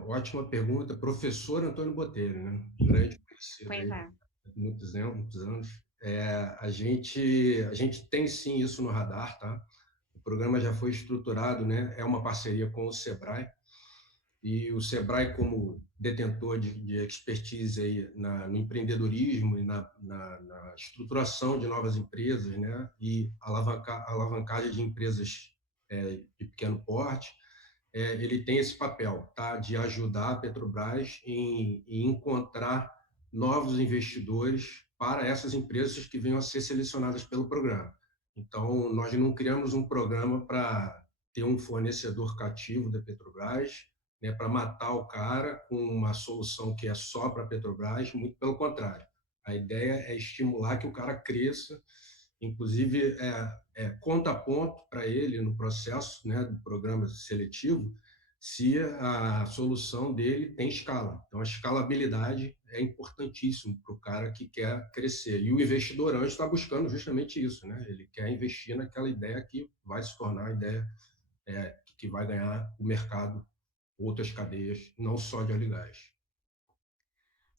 Ótima pergunta. Professor Antônio Botelho, né? Grande conhecido Pois aí, é. há muitos anos. A gente tem sim isso no radar, tá? O programa já foi estruturado, né? É uma parceria com o Sebrae e o Sebrae como detentor de expertise aí no empreendedorismo e na estruturação de novas empresas, né, e alavancagem de empresas de pequeno porte, ele tem esse papel, tá, de ajudar a Petrobras em encontrar novos investidores para essas empresas que venham a ser selecionadas pelo programa. Então, nós não criamos um programa para ter um fornecedor cativo da Petrobras, né, para matar o cara com uma solução que é só para a Petrobras, muito pelo contrário. A ideia é estimular que o cara cresça, inclusive conta ponto para ele no processo, né, do programa seletivo, se a solução dele tem escala. Então, a escalabilidade é importantíssimo para o cara que quer crescer. E o investidor anjo está buscando justamente isso, né? Ele quer investir naquela ideia que vai se tornar a ideia que vai ganhar o mercado, outras cadeias, não só de óleo e gás.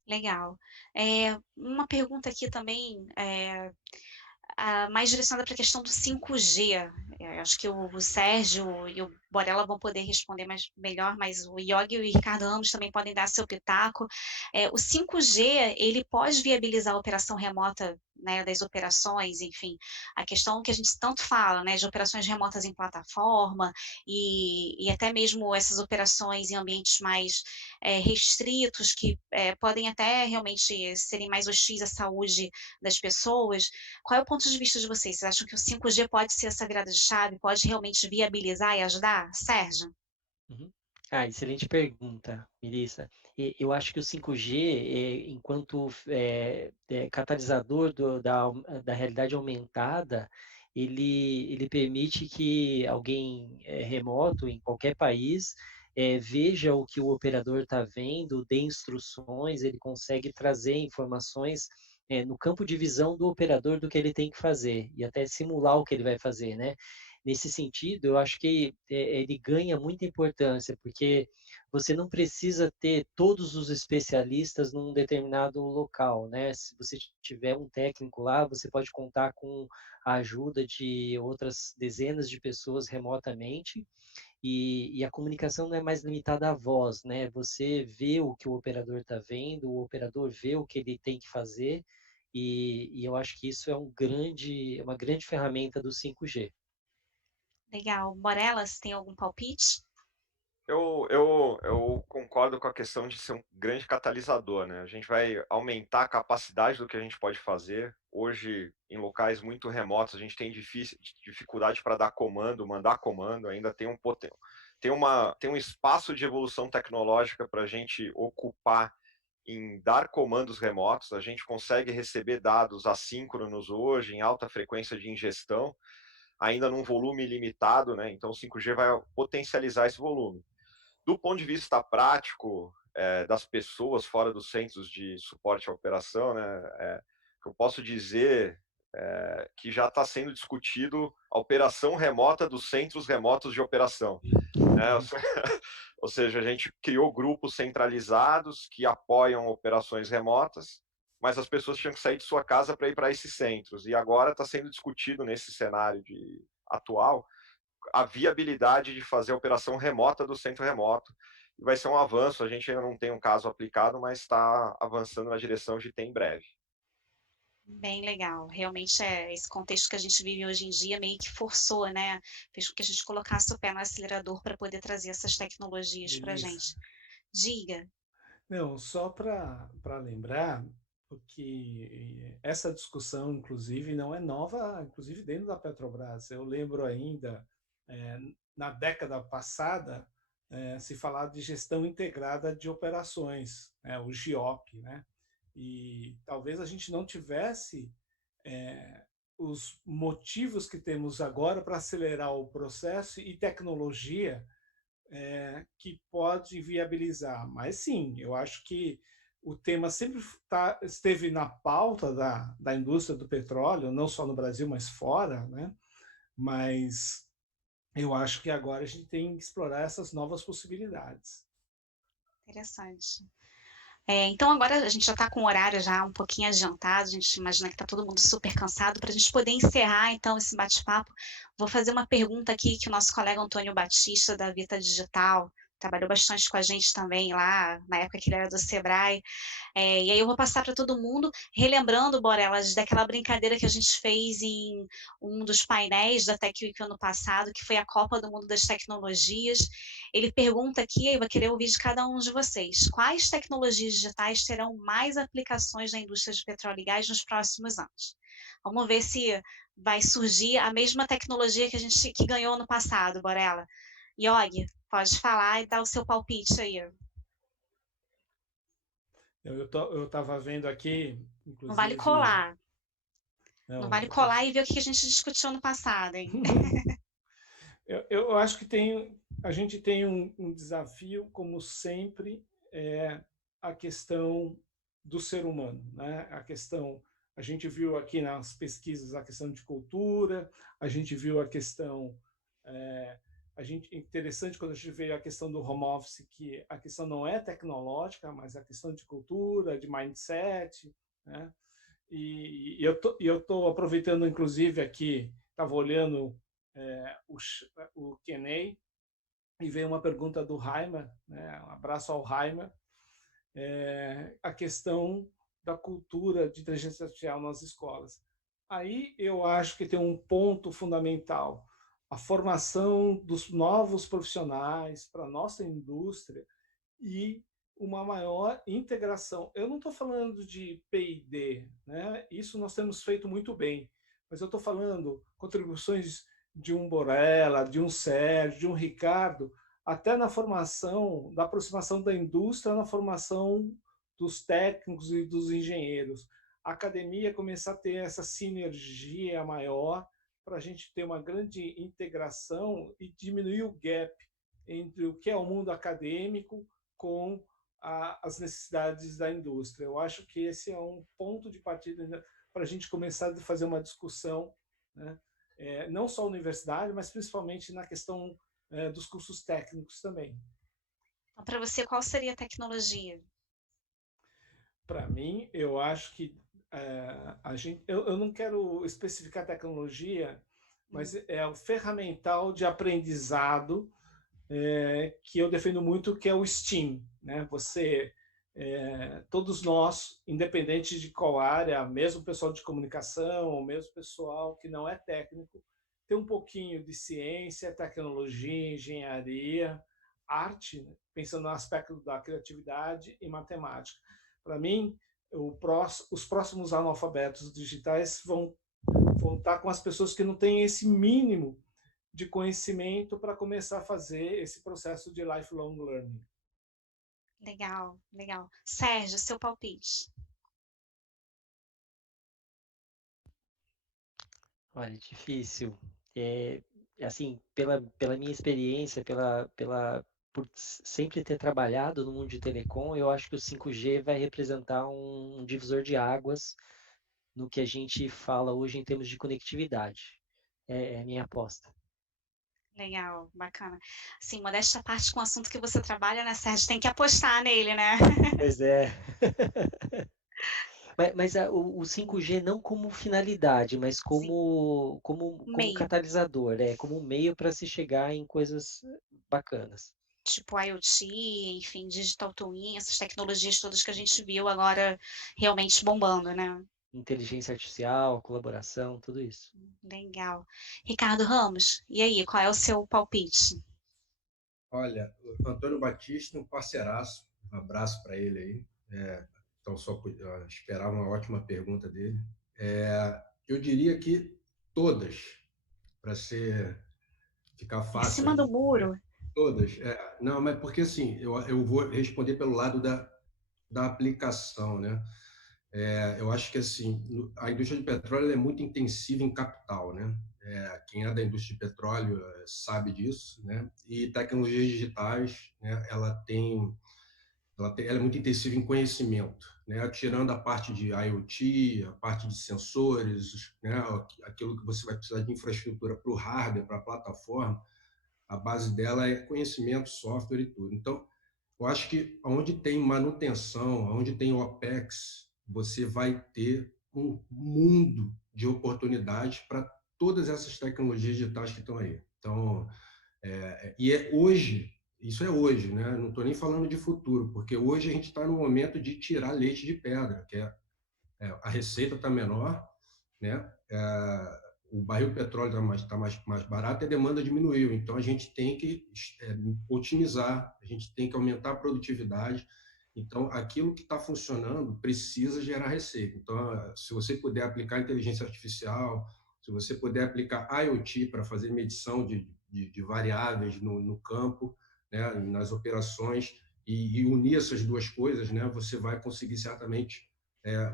Legal. Uma pergunta aqui também, mais direcionada para a questão do 5G. Acho que o Sérgio e o Borella vão poder responder melhor, mas o Yogi e o Ricardo ambos também podem dar seu pitaco. O 5G, ele pode viabilizar a operação remota, né, das operações, enfim, a questão que a gente tanto fala, né, de operações remotas em plataforma e até mesmo essas operações em ambientes mais restritos, que podem até realmente serem mais hostis à saúde das pessoas. Qual é o ponto de vista de vocês? Vocês acham que o 5G pode ser essa virada de chave, pode realmente viabilizar e ajudar? Sérgio? Uhum. Excelente pergunta, Melissa. Eu acho que o 5G, enquanto catalisador da realidade aumentada, ele permite que alguém remoto em qualquer país veja o que o operador está vendo, dê instruções, ele consegue trazer informações no campo de visão do operador do que ele tem que fazer e até simular o que ele vai fazer, né? Nesse sentido, eu acho que ele ganha muita importância, porque você não precisa ter todos os especialistas num determinado local, né? Se você tiver um técnico lá, você pode contar com a ajuda de outras dezenas de pessoas remotamente, e a comunicação não é mais limitada à voz, né? Você vê o que o operador está vendo, o operador vê o que ele tem que fazer, e eu acho que isso é uma grande ferramenta do 5G. Legal. Morelas, tem algum palpite? Eu concordo com a questão de ser um grande catalisador, né? A gente vai aumentar a capacidade do que a gente pode fazer. Hoje, em locais muito remotos, a gente tem dificuldade para dar comando, mandar comando, ainda tem um espaço de evolução tecnológica para a gente ocupar em dar comandos remotos. A gente consegue receber dados assíncronos hoje, em alta frequência de ingestão, ainda num volume limitado, né? Então o 5G vai potencializar esse volume. Do ponto de vista prático, das pessoas fora dos centros de suporte à operação, né, eu posso dizer que já está sendo discutido a operação remota dos centros remotos de operação. Ou seja, a gente criou grupos centralizados que apoiam operações remotas, mas as pessoas tinham que sair de sua casa para ir para esses centros. E agora está sendo discutido nesse cenário atual a viabilidade de fazer a operação remota do centro remoto. E vai ser um avanço, a gente ainda não tem um caso aplicado, mas está avançando na direção de ter em breve. Bem legal. Realmente esse contexto que a gente vive hoje em dia meio que forçou, né? Fez com que a gente colocasse o pé no acelerador para poder trazer essas tecnologias para a gente. Diga. Não, só para lembrar, porque essa discussão, inclusive, não é nova, inclusive dentro da Petrobras. Eu lembro ainda, na década passada, se falar de gestão integrada de operações, né, o GIOP, né? E talvez a gente não tivesse os motivos que temos agora para acelerar o processo e tecnologia que pode viabilizar. Mas sim, eu acho que o tema sempre esteve na pauta da indústria do petróleo, não só no Brasil, mas fora, né? Mas eu acho que agora a gente tem que explorar essas novas possibilidades. Interessante. Então agora a gente já está com o horário já um pouquinho adiantado, a gente imagina que está todo mundo super cansado. Para a gente poder encerrar então esse bate-papo, vou fazer uma pergunta aqui que o nosso colega Antônio Batista, da Vita Digital, trabalhou bastante com a gente também lá, na época que ele era do Sebrae. E aí eu vou passar para todo mundo, relembrando, Borelas, daquela brincadeira que a gente fez em um dos painéis da Tech Week ano passado, que foi a Copa do Mundo das Tecnologias. Ele pergunta aqui, eu vou querer ouvir de cada um de vocês, quais tecnologias digitais terão mais aplicações na indústria de petróleo e gás nos próximos anos? Vamos ver se vai surgir a mesma tecnologia que a gente que ganhou no passado, Borela. Yogi, pode falar e dar o seu palpite aí. Eu estava vendo aqui, Não vale inclusive. colar. Não Não, vale colar e ver o que a gente discutiu no passado, hein? Eu acho que a gente tem um desafio, como sempre, a questão do ser humano, né? A gente viu aqui nas pesquisas a questão de cultura, a gente viu a questão, interessante quando a gente veio a questão do home office, que a questão não é tecnológica, mas a questão de cultura, de mindset, né? E eu tô aproveitando, inclusive, aqui, estava olhando o Q&A e veio uma pergunta do Raima, né? Um abraço ao Raima, a questão da cultura de inteligência artificial nas escolas. Aí eu acho que tem um ponto fundamental, a formação dos novos profissionais para a nossa indústria e uma maior integração. Eu não estou falando de P&D, né? Isso nós temos feito muito bem, mas eu estou falando contribuições de um Borella, de um Sérgio, de um Ricardo, até na formação, da aproximação da indústria, na formação dos técnicos e dos engenheiros. A academia começar a ter essa sinergia maior para a gente ter uma grande integração e diminuir o gap entre o que é o mundo acadêmico com as necessidades da indústria. Eu acho que esse é um ponto de partida para a gente começar a fazer uma discussão, né? Não só a universidade, mas principalmente na questão dos cursos técnicos também. Então, para você, qual seria a tecnologia? Para mim, eu acho que eu não quero especificar tecnologia, mas é o ferramental de aprendizado que eu defendo muito, que é o STEAM, né? Todos nós, independente de qual área, mesmo o pessoal de comunicação, ou mesmo o pessoal que não é técnico, tem um pouquinho de ciência, tecnologia, engenharia, arte, né? Pensando no aspecto da criatividade e matemática. Para mim, os próximos analfabetos digitais vão estar com as pessoas que não têm esse mínimo de conhecimento para começar a fazer esse processo de lifelong learning. Legal, legal. Sérgio, seu palpite. Olha, difícil. Assim, pela minha experiência, por sempre ter trabalhado no mundo de telecom, eu acho que o 5G vai representar um divisor de águas no que a gente fala hoje em termos de conectividade. É a minha aposta. Legal, bacana. Sim, modéstia à parte com o assunto que você trabalha, né, Sérgio? Tem que apostar nele, né? Pois é. Mas o 5G não como finalidade, mas Sim, como meio. catalisador, como meio para se chegar em coisas bacanas. Tipo IoT, enfim, Digital Twin, essas tecnologias todas que a gente viu agora realmente bombando, né? Inteligência artificial, colaboração, tudo isso. Legal. Ricardo Ramos, e aí, qual é o seu palpite? Olha, o Antônio Batista, um parceiraço, um abraço para ele aí. Então, só esperar uma ótima pergunta dele. Eu diria que todas, para ficar Em fácil cima do aí. muro. Todas. Não, mas porque assim, eu vou responder pelo lado da aplicação, né? Eu acho que assim, a indústria de petróleo é muito intensiva em capital, né? Quem é da indústria de petróleo sabe disso, né? E tecnologias digitais, né? Ela é muito intensiva em conhecimento, né? Tirando a parte de IoT, a parte de sensores, né? Aquilo que você vai precisar de infraestrutura para o hardware, para a plataforma, a base dela é conhecimento, software e tudo. Então, eu acho que onde tem manutenção, onde tem OPEX, você vai ter um mundo de oportunidades para todas essas tecnologias digitais que estão aí. Então, hoje, isso é hoje, né? Não estou nem falando de futuro, porque hoje a gente está no momento de tirar leite de pedra, que a receita está menor, né? O barril de petróleo está mais barato e a demanda diminuiu. Então, a gente tem que otimizar, a gente tem que aumentar a produtividade. Então, aquilo que está funcionando precisa gerar receita. Então, se você puder aplicar inteligência artificial, se você puder aplicar IoT para fazer medição de variáveis no campo, né, nas operações, e unir essas duas coisas, né, você vai conseguir certamente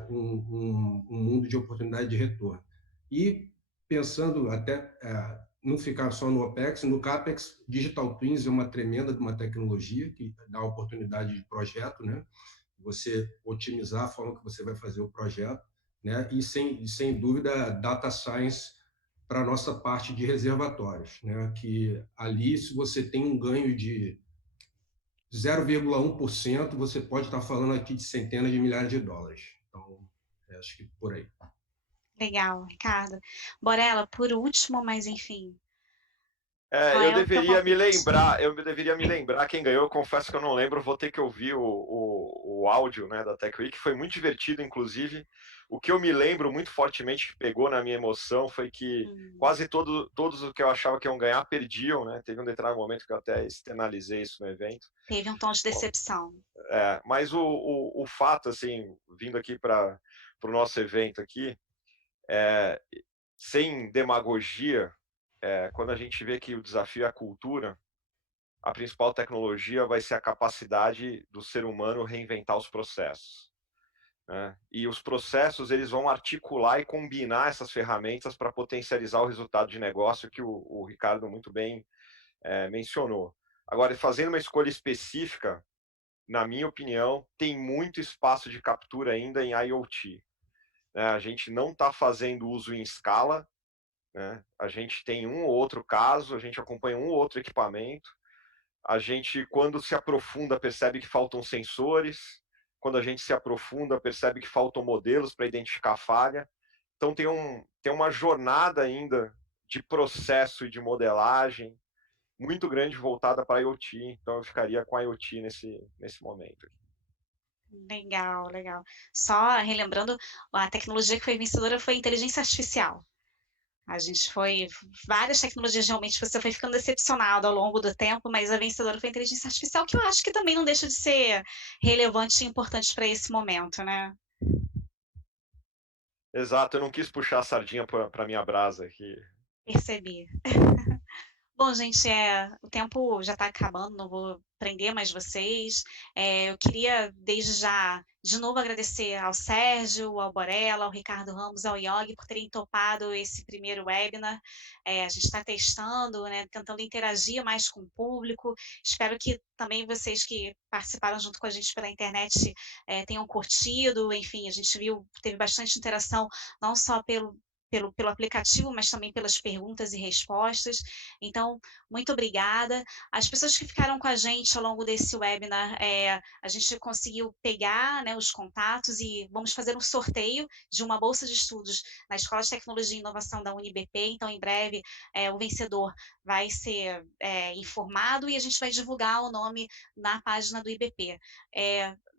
um mundo de oportunidade de retorno. E pensando até não ficar só no OPEX, no CAPEX, Digital Twins é uma tremenda de uma tecnologia que dá oportunidade de projeto, né? Você otimizar a forma que você vai fazer o projeto, né? E sem dúvida, Data Science para a nossa parte de reservatórios, né? Que ali, se você tem um ganho de 0,1%, você pode estar falando aqui de centenas de milhares de dólares. Então, acho que por aí. Legal, Ricardo. Borella, por último, mas enfim, qual Eu é o teu deveria me palpite? lembrar quem ganhou. Eu confesso que eu não lembro, vou ter que ouvir o áudio, né, da Tech Week, foi muito divertido, inclusive. O que eu me lembro muito fortemente, que pegou na minha emoção, foi que quase todos os que eu achava que iam ganhar perdiam, né? Teve um determinado momento que eu até externalizei isso no evento. Teve um tom de decepção. Mas o fato, assim, vindo aqui para o nosso evento aqui, sem demagogia, quando a gente vê que o desafio é a cultura, a principal tecnologia vai ser a capacidade do ser humano reinventar os processos, né? E os processos, eles vão articular e combinar essas ferramentas para potencializar o resultado de negócio que o Ricardo muito bem mencionou. Agora, fazendo uma escolha específica, na minha opinião, tem muito espaço de captura ainda em IoT. A gente não está fazendo uso em escala, né? A gente tem um ou outro caso, a gente acompanha um ou outro equipamento, a gente, quando se aprofunda, percebe que faltam sensores, quando a gente se aprofunda, percebe que faltam modelos para identificar a falha. Então, tem uma jornada ainda de processo e de modelagem muito grande voltada para a IoT, então eu ficaria com a IoT nesse momento. Legal, legal. Só relembrando, a tecnologia que foi vencedora foi a inteligência artificial. A gente foi, várias tecnologias realmente você foi ficando decepcionado ao longo do tempo, mas a vencedora foi a inteligência artificial, que eu acho que também não deixa de ser relevante e importante para esse momento, né? Exato, eu não quis puxar a sardinha para minha brasa aqui. Percebi. Bom, gente, o tempo já está acabando, não vou prender mais vocês. Eu queria, desde já, de novo agradecer ao Sérgio, ao Borella, ao Ricardo Ramos, ao Yogi, por terem topado esse primeiro webinar. A gente está testando, né, tentando interagir mais com o público. Espero que também vocês que participaram junto com a gente pela internet tenham curtido. Enfim, a gente viu, teve bastante interação, não só pelo aplicativo, mas também pelas perguntas e respostas. Então, muito obrigada. As pessoas que ficaram com a gente ao longo desse webinar, a gente conseguiu pegar, né, os contatos e vamos fazer um sorteio de uma bolsa de estudos na Escola de Tecnologia e Inovação da UniBP. Então, em breve, o vencedor vai ser informado e a gente vai divulgar o nome na página do IBP.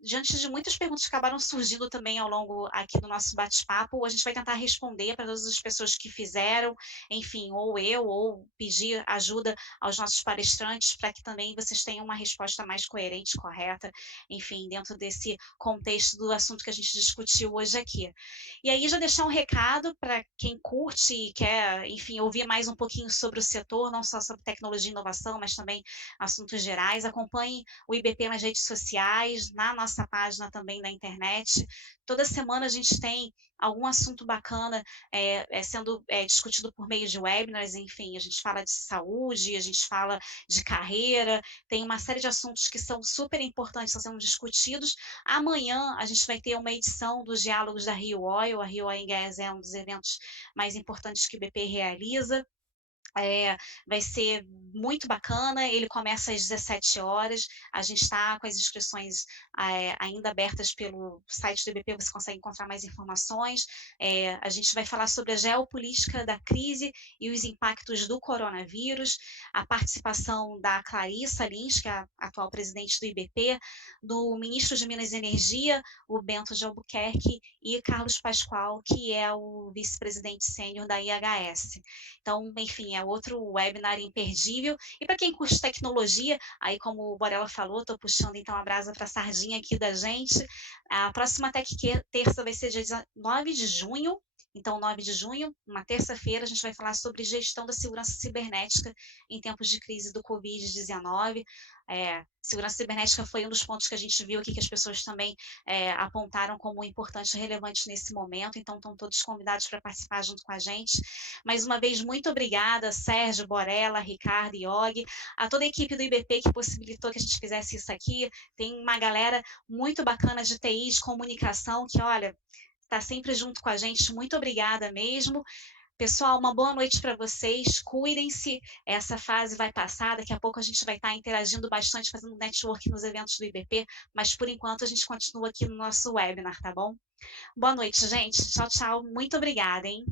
Diante de muitas perguntas que acabaram surgindo também ao longo aqui do nosso bate-papo, a gente vai tentar responder para todas as pessoas que fizeram, enfim, ou eu, ou pedir ajuda aos nossos palestrantes para que também vocês tenham uma resposta mais coerente, correta, enfim, dentro desse contexto do assunto que a gente discutiu hoje aqui. E aí já deixar um recado para quem curte e quer, enfim, ouvir mais um pouquinho sobre o setor, não só sobre tecnologia e inovação, mas também assuntos gerais. Acompanhe o IBP nas redes sociais, na nossa página também na internet. Toda semana a gente tem algum assunto bacana sendo discutido por meio de webinars, enfim, a gente fala de saúde, a gente fala de carreira, tem uma série de assuntos que são super importantes, estão sendo discutidos. Amanhã a gente vai ter uma edição dos Diálogos da Rio Oil, a Rio Oil and Gas é um dos eventos mais importantes que o BP realiza. Vai ser muito bacana, ele começa às 17 horas, a gente está com as inscrições ainda abertas pelo site do IBP, você consegue encontrar mais informações. A gente vai falar sobre a geopolítica da crise e os impactos do coronavírus, a participação da Clarissa Lins, que é a atual presidente do IBP, do ministro de Minas e Energia, o Bento de Albuquerque, e Carlos Pascoal, que é o vice-presidente sênior da IHS. Então, enfim, é outro webinar imperdível. E para quem curte tecnologia, aí como o Borella falou, estou puxando então a brasa para a sardinha aqui da gente. A próxima Tech Terça vai ser dia 9 de junho. Então, 9 de junho, uma terça-feira, a gente vai falar sobre gestão da segurança cibernética em tempos de crise do Covid-19. Segurança cibernética foi um dos pontos que a gente viu aqui que as pessoas também apontaram como importante e relevante nesse momento, então estão todos convidados para participar junto com a gente. Mais uma vez, muito obrigada, Sérgio, Borella, Ricardo, Iog, a toda a equipe do IBP que possibilitou que a gente fizesse isso aqui. Tem uma galera muito bacana de TI, de comunicação, que, olha, está sempre junto com a gente. Muito obrigada mesmo. Pessoal, uma boa noite para vocês, cuidem-se, essa fase vai passar, daqui a pouco a gente vai estar interagindo bastante, fazendo network nos eventos do IBP, mas por enquanto a gente continua aqui no nosso webinar, tá bom? Boa noite, gente, tchau, tchau, muito obrigada, hein?